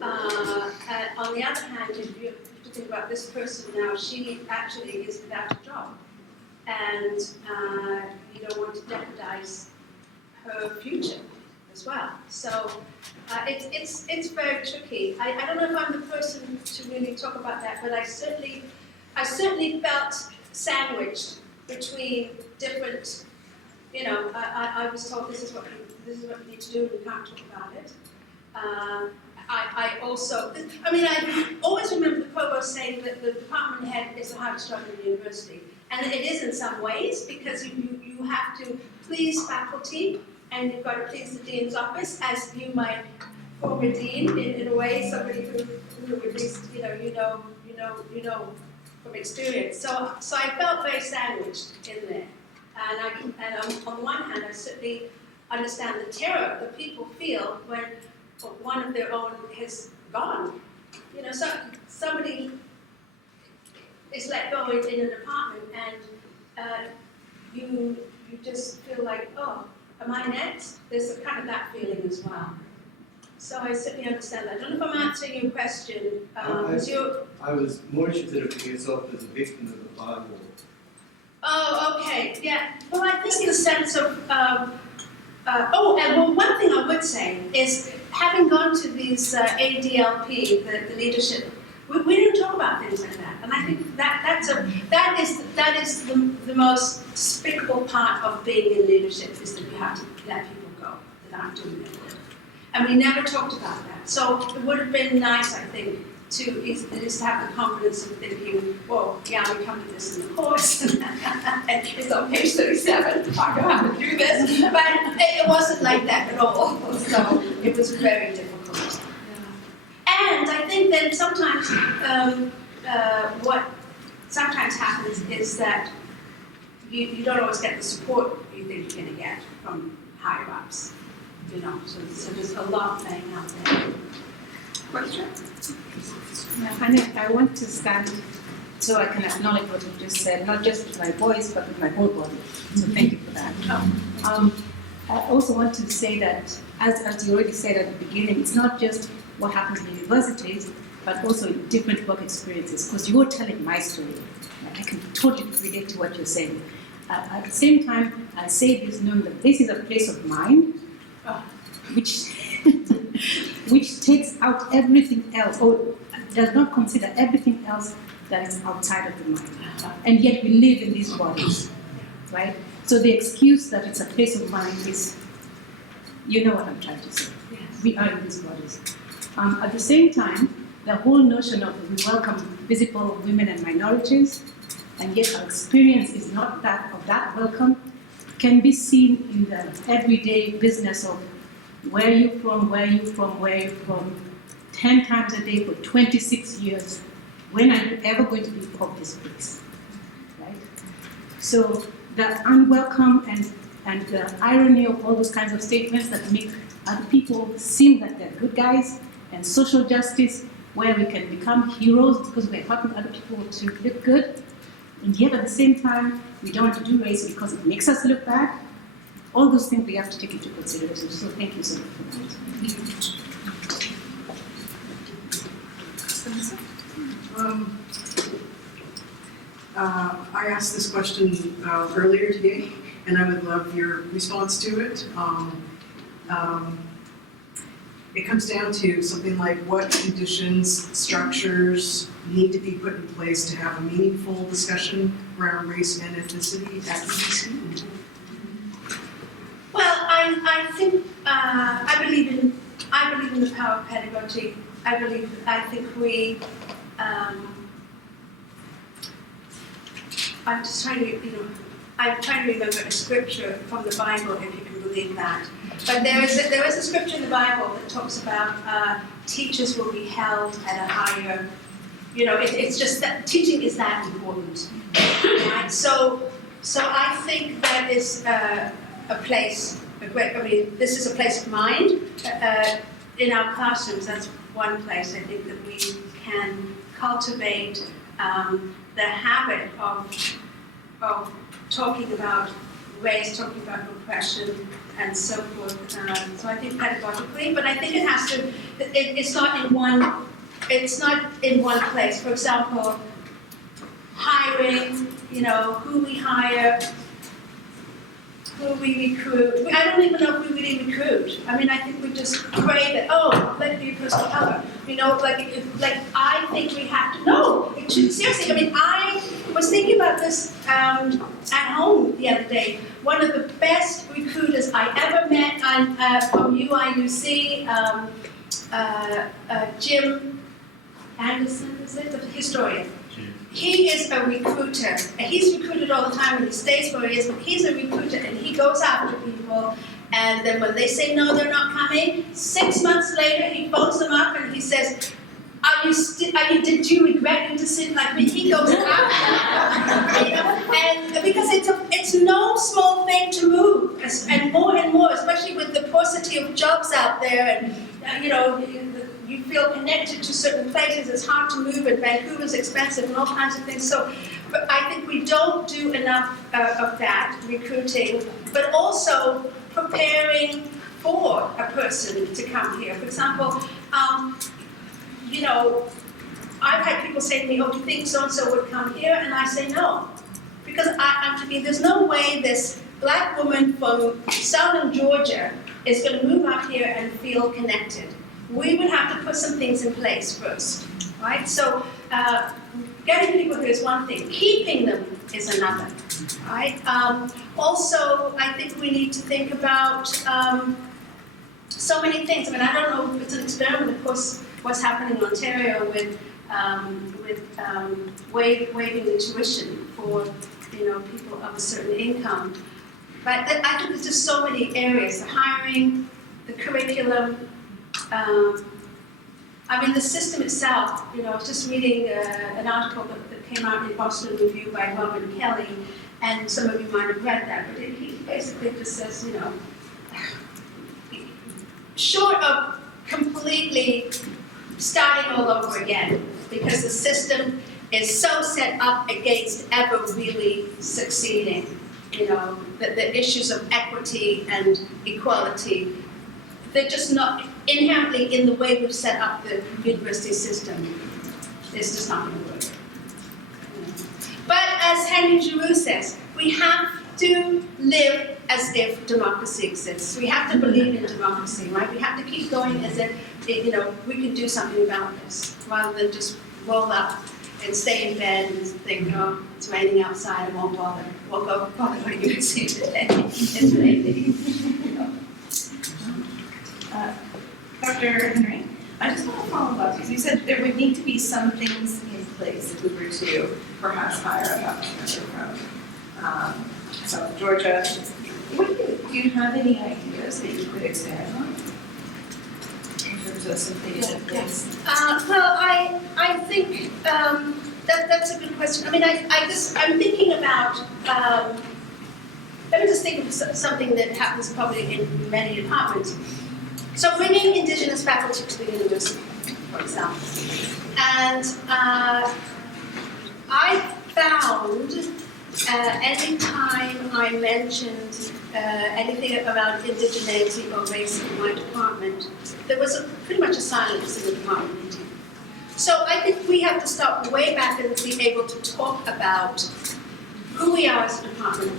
On the other hand, if you have to think about this person now, she actually is without a job. And you don't want to jeopardize her future as well. So it's very tricky. I don't know if I'm the person to really talk about that, but I certainly felt sandwiched between different. You know, I was told this is what you need to do, and we can't talk about it. I also, I mean, I always remember the provost saying that the department head is the hardest job in the university. And it is in some ways, because you have to please faculty, and you've got to please the dean's office, as you, my former dean, in a way, somebody who at least, you know from experience. So I felt very sandwiched in there. And on the one hand, I certainly understand the terror that people feel when one of their own has gone. You know, somebody is let go in a department, and you just feel like, oh, am I next? There's a kind of that feeling as well. So I certainly understand that. I don't know if I'm answering your question. I was more interested in putting yourself as a victim of the firewall. Oh, okay, yeah. Well, I think in the sense of, one thing I would say is, having gone to these ADLP, the leadership, we didn't talk about things like that, and I think that is the most despicable part of being in leadership, is that you have to let people go that aren't doing their work, and we never talked about that. So it would have been nice, I think, to at least have the confidence of thinking, well, yeah, we come to this in the course, and it's on page 37, talk about how to do this, but it wasn't like that at all, so it was very difficult. And I think then sometimes what sometimes happens is that you don't always get the support you think you're going to get from higher ups, you know, so there's a lot playing out there. Question? Yeah, Annette, I want to stand so I can acknowledge what you just said, not just with my voice, but with my whole body. So thank you for that. I also want to say that, as you already said at the beginning, it's not just what happens in universities, but also in different work experiences, because you're telling my story. I can totally relate to what you're saying. At the same time, I say this knowing that this is a place of mind, which which takes out everything else, or does not consider everything else that is outside of the mind. And yet we live in these bodies, right? So the excuse that it's a place of mind is, you know what I'm trying to say. Yes. We are in these bodies. At the same time, the whole notion of we welcome visible women and minorities, and yet our experience is not that of that welcome, can be seen in the everyday business of where you from, where you from, where you from, 10 times a day for 26 years. When are you ever going to be of this place, right? So the unwelcome and the irony of all those kinds of statements that make other people seem that they're good guys, and social justice, where we can become heroes because we're helping other people to look good, and yet at the same time, we don't want to do race because it makes us look bad. All those things we have to take into consideration. So thank you so much for that. I asked this question earlier today, and I would love your response to it. It comes down to something like what conditions, structures need to be put in place to have a meaningful discussion around race and ethnicity at UBC? Well, I think I believe in the power of pedagogy. I think we. I'm just trying to, I'm trying to remember a scripture from the Bible, if you can believe that. But there is a scripture in the Bible that talks about teachers will be held at a higher, it's just that teaching is that important, right? So I think that is a place, this is a place of mind. In our classrooms, that's one place I think that we can cultivate the habit of talking about race, talking about oppression, and so forth. So I think pedagogically, but I think it has to. It's not in one. It's not in one place. For example, hiring. Who we hire, who we recruit. I don't even know if we really recruit. I think we just pray that, let me be a person of color. I think we have to know. Seriously, I was thinking about this at home the other day. One of the best recruiters I ever met from UIUC, Jim Anderson, is it? The historian. He is a recruiter. He's recruited all the time and he stays where he is, but he's a recruiter and he goes after people. And then when they say no, they're not coming, 6 months later he phones them up and he says, did you regret your decision? He goes after them, and because it's no small thing to move, and more, especially with the paucity of jobs out there, and you feel connected to certain places. It's hard to move, and Vancouver's expensive, and all kinds of things. So, but I think we don't do enough of that recruiting, but also preparing for a person to come here. For example, I've had people say to me, "Oh, do you think so-and-so would come here?" And I say no, because I'm thinking there's no way this black woman from southern Georgia is going to move up here and feel connected. We would have to put some things in place first, right? So getting people here is one thing. Keeping them is another, right? Also, I think we need to think about so many things. I don't know if it's an experiment, of course, what's happening in Ontario with waiving the tuition for people of a certain income. But I think there's just so many areas: the hiring, the curriculum. The system itself. I was just reading an article that came out in Boston Review by Robin Kelly, and some of you might have read that. But he basically just says, short of completely starting all over again, because the system is so set up against ever really succeeding. The issues of equity and equality, they're just not inherently in the way we've set up the university system. It's just not going to work. But as Henry Giroux says, we have do live as if democracy exists. We have to believe in democracy, right? We have to keep going as if, we can do something about this, rather than just roll up and stay in bed and think, oh, it's raining outside, I won't bother. Won't go bother going to see today. It's raining. Dr. Henry, I just want to follow up, because you said there would need to be some things in place if we were to perhaps hire a faculty member from South Georgia. Do you have any ideas that you could expand on? In terms of some things in place? Well, I think that's a good question. I mean, I'm thinking about, let me just think of something that happens probably in many departments. So bringing Indigenous faculty to the university, for example. And I found any time I mentioned anything about indigeneity or race in my department, there was pretty much a silence in the department meeting. So I think we have to start way back and be able to talk about who we are as a department,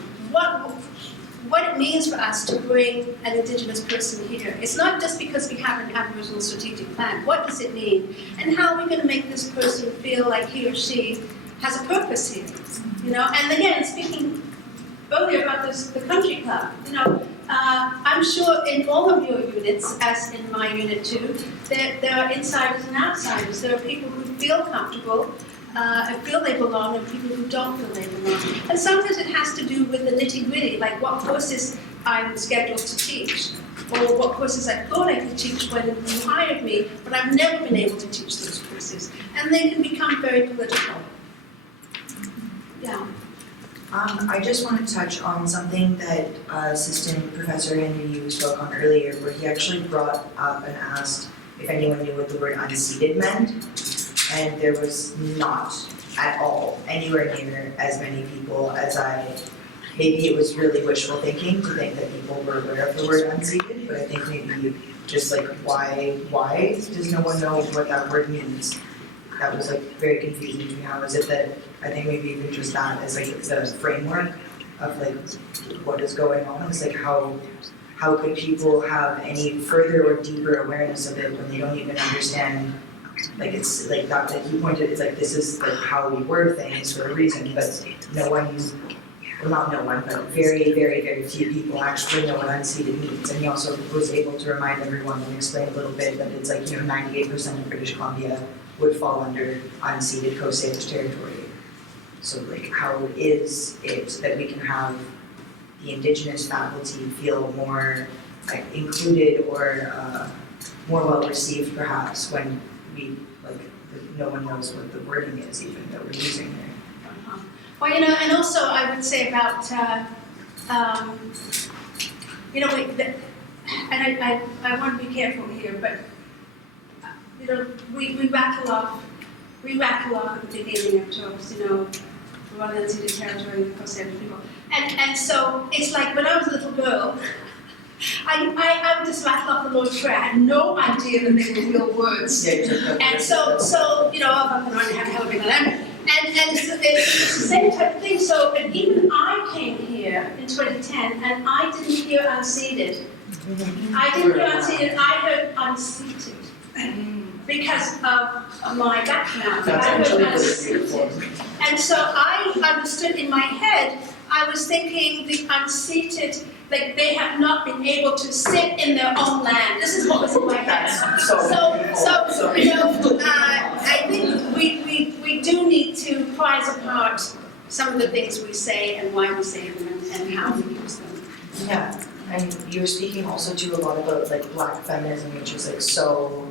what it means for us to bring an Indigenous person here. It's not just because we have an Aboriginal strategic plan. What does it mean? And how are we going to make this person feel like he or she has a purpose here? And again, speaking earlier about the country club, I'm sure in all of your units, as in my unit too, there are insiders and outsiders. There are people who feel comfortable and feel they belong, and people who don't feel they belong. And sometimes it has to do with the nitty-gritty, like what courses I'm scheduled to teach, or what courses I thought I could teach when you hired me, but I've never been able to teach those courses. And they can become very political. Yeah. I just want to touch on something that Assistant Professor Henry you spoke on earlier, where he actually brought up and asked if anyone knew what the word unseated meant, and there was not at all anywhere near as many people as maybe it was really wishful thinking to think that people were aware of the word unseated, but I think maybe just like why does no one know what that word means? That was like very confusing to me. How is it that I think maybe even just that as like the framework of like what is going on. It's like how could people have any further or deeper awareness of it when they don't even understand, like it's like that, like you pointed, it's like this is like how we word things for a reason, but no one, well not no one, but very, very, very few people actually know what unseated means. And he also was able to remind everyone and explain a little bit that it's like, 98% of British Columbia would fall under unceded Coast Salish territory. So like how is it that we can have the Indigenous faculty feel more like included or more well received perhaps when we no one knows what the wording is even that we're using there. Well, and also I would say about, I want to be careful here, but we rattle off at the beginning of talks, we're on unceded territory with Coast Salish people. And so it's like when I was a little girl, I would just rattle off the Lord's Prayer. I had no idea that they were real words. And so I'm going to have a big one. And it's the same type of thing. So even I came here in 2010 and I didn't hear unceded. I didn't hear unceded, I heard unseated. Because of my background. And so I understood in my head, I was thinking the unseated, like they have not been able to sit in their own land. This is what was in my head. I think we do need to prize apart some of the things we say and why we say them and how we use them. Yeah, and you were speaking also to a lot about like Black feminism, which is like so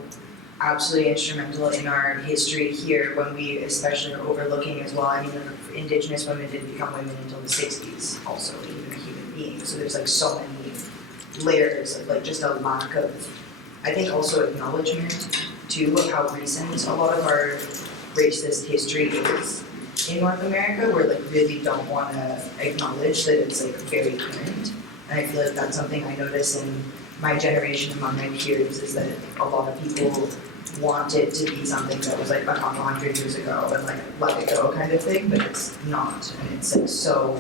absolutely instrumental in our history here when we especially are overlooking as well. I mean, Indigenous women didn't become women until the 60s also, even human beings. So there's like so many layers of like just a lack of, I think also acknowledgement too of how recent a lot of our racist history is in North America. We're like really don't want to acknowledge that it's like very current. And I feel like that's something I notice in my generation among my peers is that a lot of people want it to be something that was like a couple hundred years ago and like let it go kind of thing, but it's not. And it's like so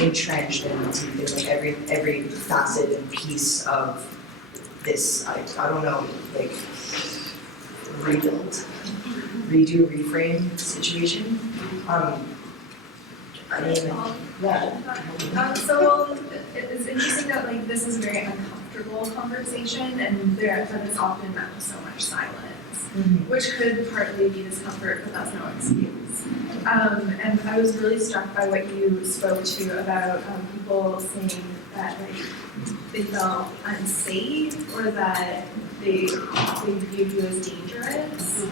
entrenched and deep in like every facet and piece of this, I don't know, like redo, reframe situation. I mean, yeah. So it's interesting that like this is a very uncomfortable conversation and that it's often met with so much silence, which could partly be discomfort, but that's no excuse. And I was really struck by what you spoke to about people saying that like they felt unsafe or that they viewed you as dangerous.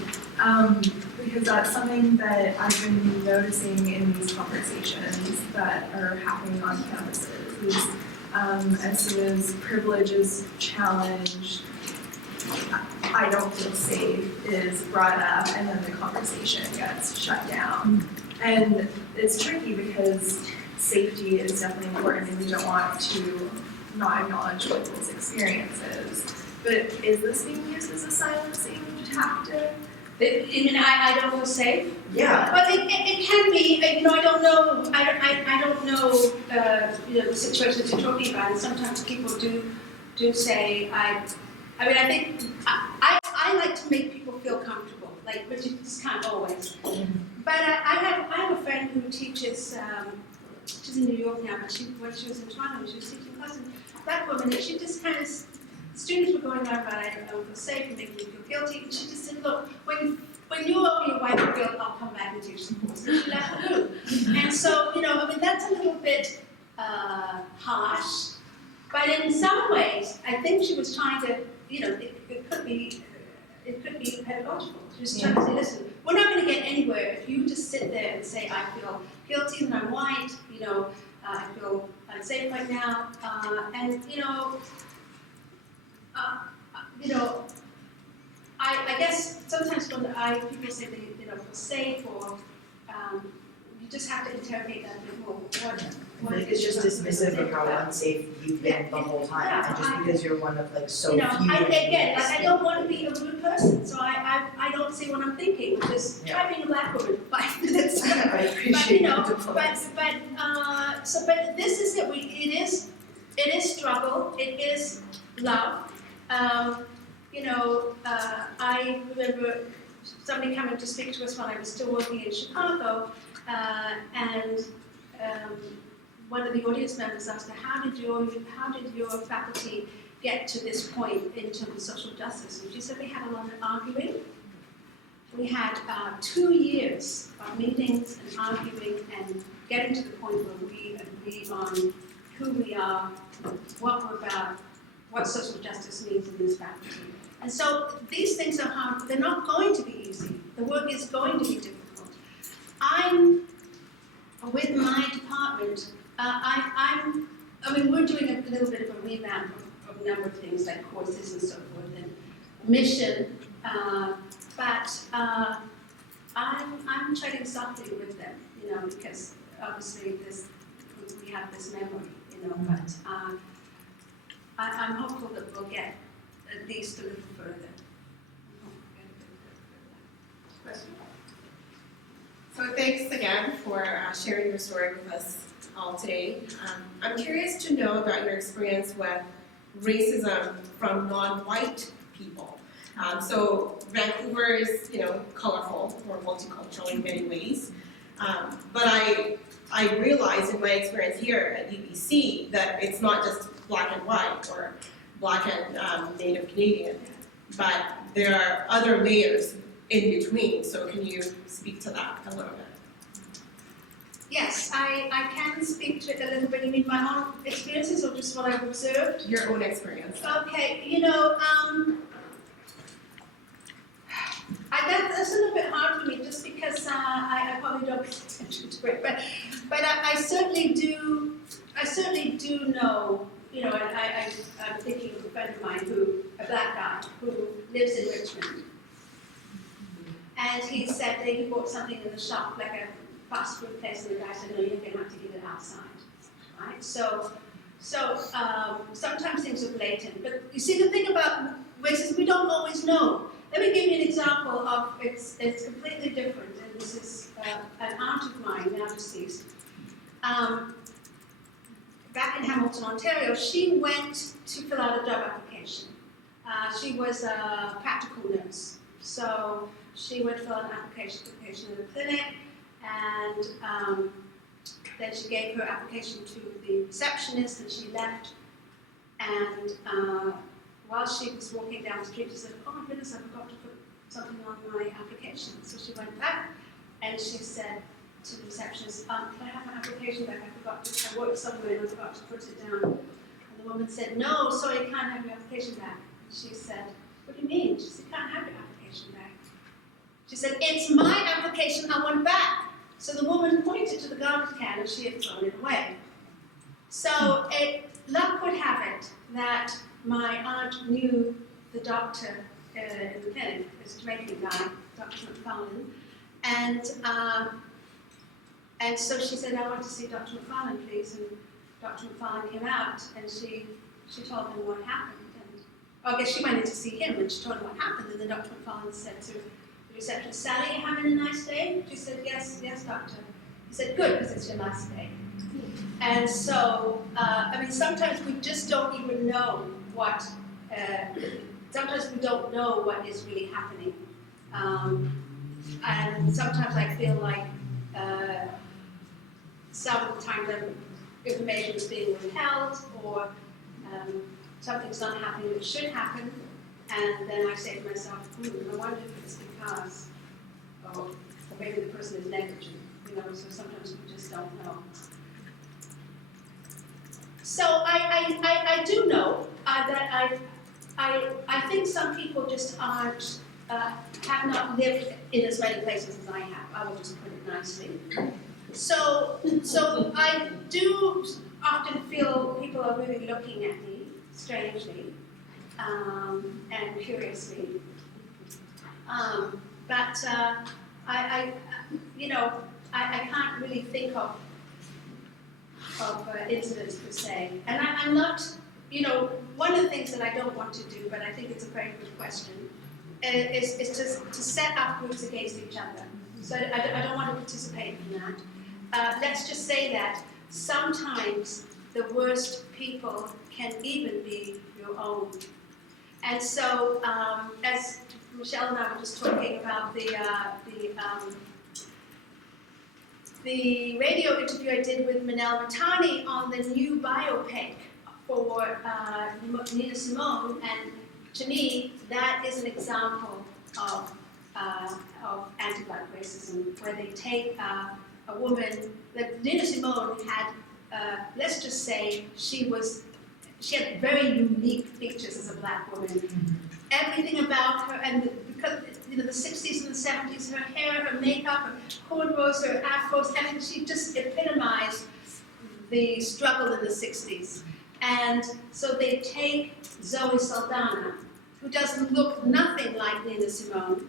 Because that's something that I've been noticing in these conversations that are happening on campuses. Is, as soon as privilege is challenged, I don't feel safe is brought up, and then the conversation gets shut down. And it's tricky because safety is definitely important, and we don't want to not acknowledge people's experiences. But is this being used as a silencing tactic? I don't feel safe. Yeah. But it can be. I don't know. I don't know. The situations you're talking about. And sometimes people do say I think I like to make people feel comfortable. Like, but you just can't always. But I have a friend who teaches. She's in New York now, but when she was in Toronto, she was teaching a class, and that woman, and she just kind of. Students were going on about I don't feel safe and making me feel guilty, and she just said, look, when you're over your wife guilt, I'll come back and teach some course. And she left the room. And so, that's a little bit harsh, but in some ways, I think she was trying to, it could be pedagogical. She was trying to say, listen, we're not going to get anywhere if you just sit there and say, I feel guilty and I'm white, I feel unsafe right now, I guess sometimes when people say they don't feel safe or you just have to interrogate that a bit more. I think it's just dismissive of how unsafe you've been the whole time, and just because you're one of like so few. I don't want to be a rude person, so I don't say what I'm thinking, which is try being a black woman for 5 minutes. I appreciate but this is it. It is struggle. It is love. I remember somebody coming to speak to us when I was still working in Chicago, and one of the audience members asked her, how did your faculty get to this point in terms of social justice? And she said, we had a lot of arguing. We had 2 years of meetings and arguing and getting to the point where we agree on who we are, what we're about, what social justice means in this faculty. And so these things are hard. They're not going to be easy. The work is going to be difficult. With my department, we're doing a little bit of a revamp of a number of things like courses and so forth and mission, but I'm treading softly with them, because obviously we have this memory, but I'm hopeful that we'll get at least a little further. Question? So thanks again for sharing your story with us all today. I'm curious to know about your experience with racism from non-white people. So Vancouver is, colorful or multicultural in many ways, but I realized in my experience here at UBC that it's not just black and white or black and Native Canadian, but there are other layers in between. So can you speak to that a little bit? Yes, I can speak to it a little bit. You mean my own experiences or just what I've observed? Your own experience. Okay, that's a little bit hard for me just because I probably don't pay attention to it, but I certainly do know, and I'm thinking of a friend of mine a black guy who lives in Richmond, and he said that he bought something in the shop, like a fast food place, and the guy said, no, you're going to have to give it outside, right? So sometimes things are blatant, but you see the thing about racism, we don't always know. Let me give you an example of, it's completely different, and this is an aunt of mine, now deceased. back in Hamilton, Ontario, she went to fill out a job application. She was a practical nurse, so she went to fill out an application in the clinic, and then she gave her application to the receptionist, and she left. And while she was walking down the street, she said, "Oh my goodness, I forgot to put something on my application." So she went back, and she said to the receptionist, "Can I have my application back? I worked somewhere and I forgot to put it down." And the woman said, "No, sorry, you can't have your application back." And she said, "What do you mean?" She said, "You can't have your application back." She said, "It's my application, I want back." So the woman pointed to the garbage can and she had thrown it away. So luck would have it that my aunt knew the doctor in the clinic, this Jamaican guy, Dr. McFarlane, and so she said, "I want to see Dr. McFarlane, please." And Dr. McFarlane came out and she told him what happened. And I guess she went in to see him and she told him what happened. And then Dr. McFarlane said to the receptionist, "Sally, you having a nice day?" She said, yes, doctor." He said, "Good, because it's your last day." And so, sometimes we just don't even know what, sometimes we don't know what is really happening. And sometimes I feel like sometimes information is being withheld, or something's not happening that should happen, and then I say to myself, I wonder if it's because, or maybe the person is negligent, so sometimes we just don't know. So I do know that I think some people just aren't, have not lived in as many places as I have. I will just put it nicely. So I do often feel people are really looking at me strangely and curiously. But I can't really think of incidents per se. And I'm not, one of the things that I don't want to do, but I think it's a very good question, is to set up groups against each other. So I don't want to participate in that. Let's just say that sometimes the worst people can even be your own. And so, as Michelle and I were just talking about the radio interview I did with Manel Matani on the new biopic for Nina Simone, and to me, that is an example of anti-Black racism, where they take a woman that Nina Simone had. Let's just say she had very unique features as a Black woman. Everything about her, and because the 60s and the 70s, her hair, her makeup, her cornrows, her afros, and she just epitomized the struggle in the 60s. And so they take Zoe Saldana, who doesn't look nothing like Nina Simone,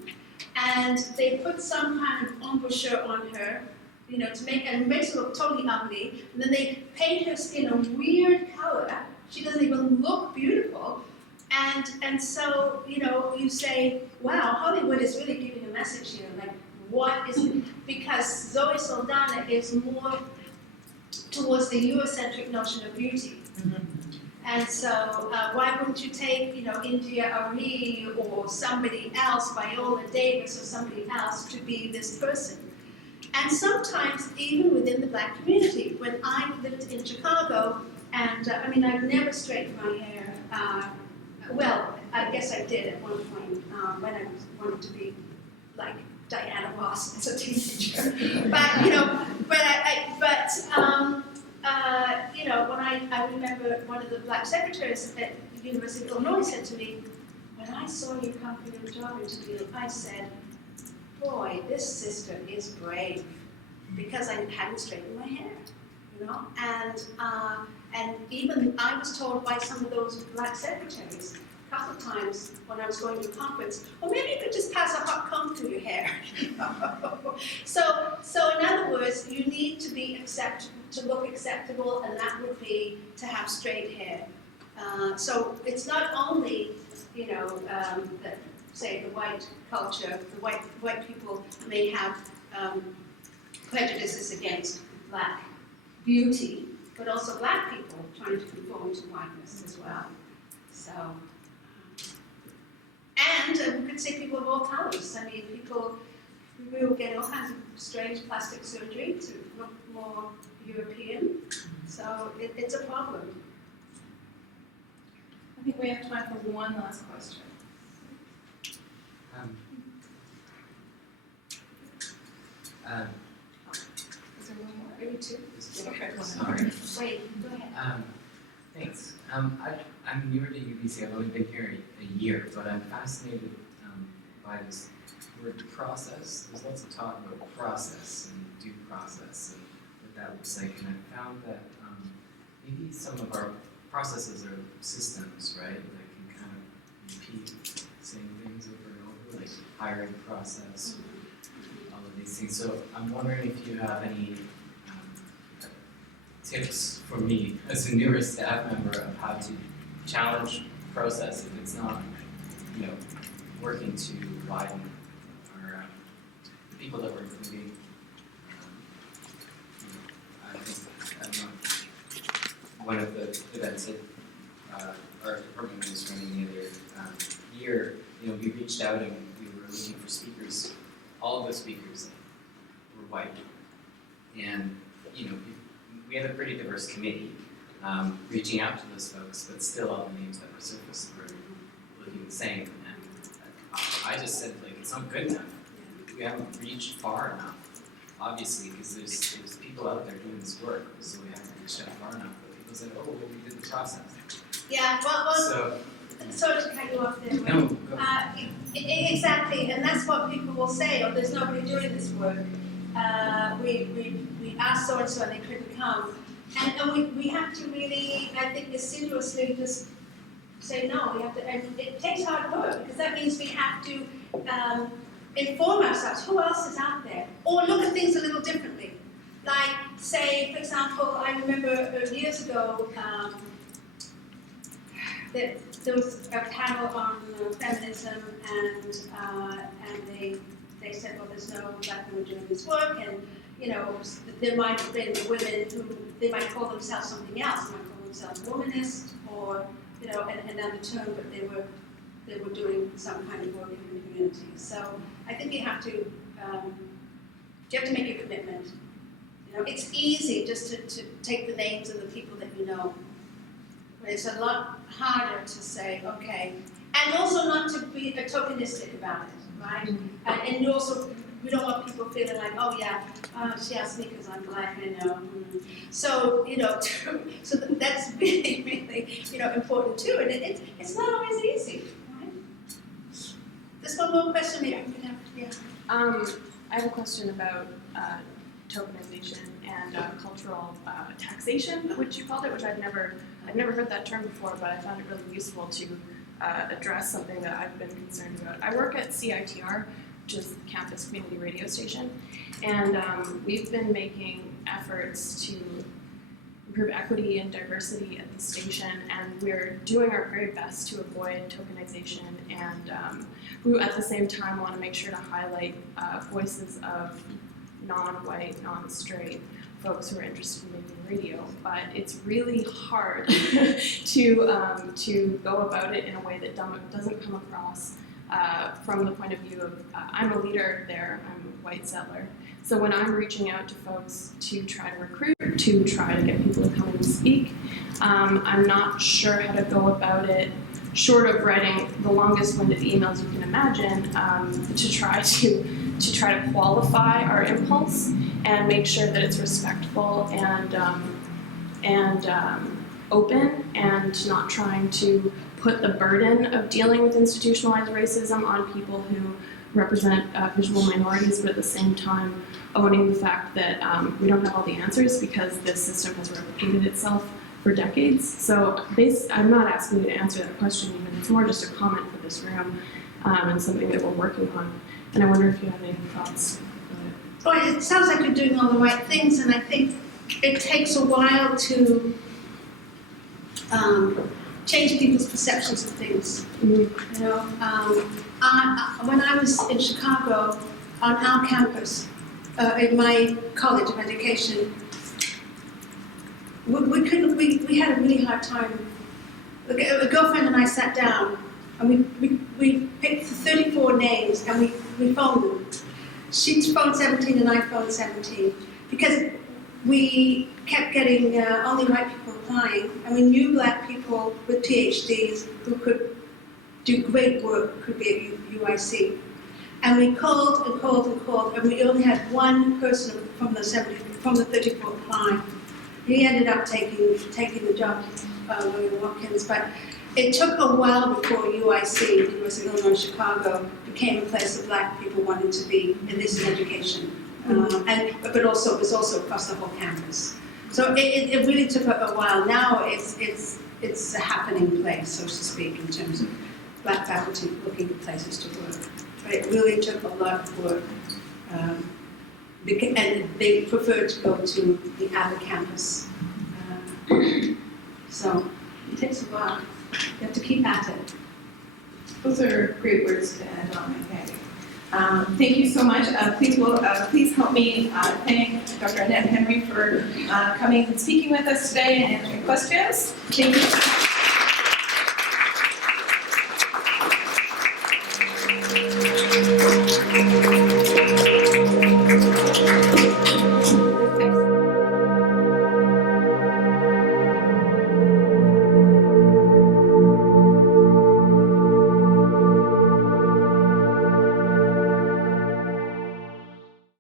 and they put some kind of embouchure on her, to make her look totally ugly, and then they paint her skin a weird color. She doesn't even look beautiful. And so, you say, wow, Hollywood is really giving a message here. Like, what is it? Because Zoe Saldana is more towards the Eurocentric notion of beauty. And so, why wouldn't you take, India Arie or somebody else, Viola Davis or somebody else, to be this person? And sometimes, even within the Black community, when I lived in Chicago, and I've never straightened my hair. Well, I guess I did at one point when I wanted to be like Diana Ross as a teenager. But when I remember one of the Black secretaries at the University of Illinois said to me, when I saw you come for your job interview, I said, boy, this sister is brave, because I hadn't straightened my hair, and even I was told by some of those Black secretaries a couple of times when I was going to a conference, well, maybe you could just pass a hot comb through your hair. So in other words, you need to be to look acceptable, and that would be to have straight hair. So it's not only, that, say, the white culture, the white people may have prejudices against Black beauty, but also black people trying to conform to whiteness as well. So, and we could say people of all colors. I mean, people, we will get all kinds of strange plastic surgery to look more European. So it's a problem. I think we have time for one last question. Is there one more? Maybe two. Okay, one more. Sorry. Wait, go ahead. Thanks. I'm newer to UBC. I've only been here a year, but I'm fascinated by this word process. There's lots of talk about process and due process and what that looks like, and I found that maybe some of our processes are systems, right? That can kind of repeat same things over and over, like hiring process, all of these things. So I'm wondering if you have any tips for me as a newer staff member of how to challenge process if it's not, working to widen our the people that we're including. I don't know, one of the events that our department was running the other year, we reached out and we were looking for speakers. All of the speakers were white, and we had a pretty diverse committee reaching out to those folks, but still all the names that were surfaced were looking the same. And I just said, it's not good enough. We haven't reached far enough, obviously, because there's people out there doing this work, so we haven't reached out far enough. But people said, oh, well, we did the process. Yeah, well, So, sorry to cut you off there. no, go. Exactly, and that's what people will say, oh, there's nobody doing this work. We asked so-and-so and they couldn't come. And we have to really, I think, assiduously just say no. We have to, and it takes hard work, because that means we have to inform ourselves, who else is out there? Or look at things a little differently. Like, say, for example, I remember years ago, that there was a panel on feminism, and they said, well, there's no black women doing this work, and there might have been women who they might call themselves something else. They might call themselves womanist, or another term, but they were doing some kind of work in the community. So I think you have to make a commitment. It's easy just to take the names of the people that you know. But it's a lot harder to say, okay, and also not to be tokenistic about it, right? And you also, we don't want people feeling like, oh yeah, she asked me because I'm black, I know. So, so that's really, really, important too. And it's not always easy, right? There's one more question here. Yeah. I have a question about tokenization and cultural taxation, which you called it, which I've never heard that term before, but I found it really useful to address something that I've been concerned about. I work at CITR, which is the campus community radio station, and we've been making efforts to improve equity and diversity at the station, and we're doing our very best to avoid tokenization, and we at the same time want to make sure to highlight voices of non-white, non-straight folks who are interested in making radio, but it's really hard to go about it in a way that doesn't come across from the point of view of I'm a leader there, I'm a white settler. So when I'm reaching out to folks to try to recruit, to try to get people to come and speak, I'm not sure how to go about it, short of writing the longest-winded emails you can imagine, to try to qualify our impulse and make sure that it's respectful and open, and not trying to put the burden of dealing with institutionalized racism on people who represent visual minorities, but at the same time owning the fact that we don't have all the answers because this system has replicated itself for decades. So I'm not asking you to answer that question even, it's more just a comment for this room and something that we're working on. And I wonder if you have any thoughts on it. Well, it sounds like you're doing all the right things, and I think it takes a while to change people's perceptions of things. Mm-hmm. When I was in Chicago, on our campus, in my college of education, we had a really hard time. A girlfriend and I sat down and we picked 34 names and we phoned them. She phoned 17 and I phoned 17 because we kept getting only white people applying, and we knew black people with PhDs who could do great work, could be at UIC. And we called and called and called, and we only had one person from the 34 applying. He ended up taking the job, William Watkins, but it took a while before UIC, University of Illinois Chicago, became a place that black people wanted to be, at least in education. But also, it was also across the whole campus. So it really took a while. Now it's a happening place, so to speak, in terms of black faculty looking for places to work. But it really took a lot of work. And they preferred to go to the Abbott campus. So it takes a while. You have to keep at it. Those are great words to end on, I think. Thank you so much. Please help me thank Dr. Annette Henry for coming and speaking with us today and answering questions. Thank you.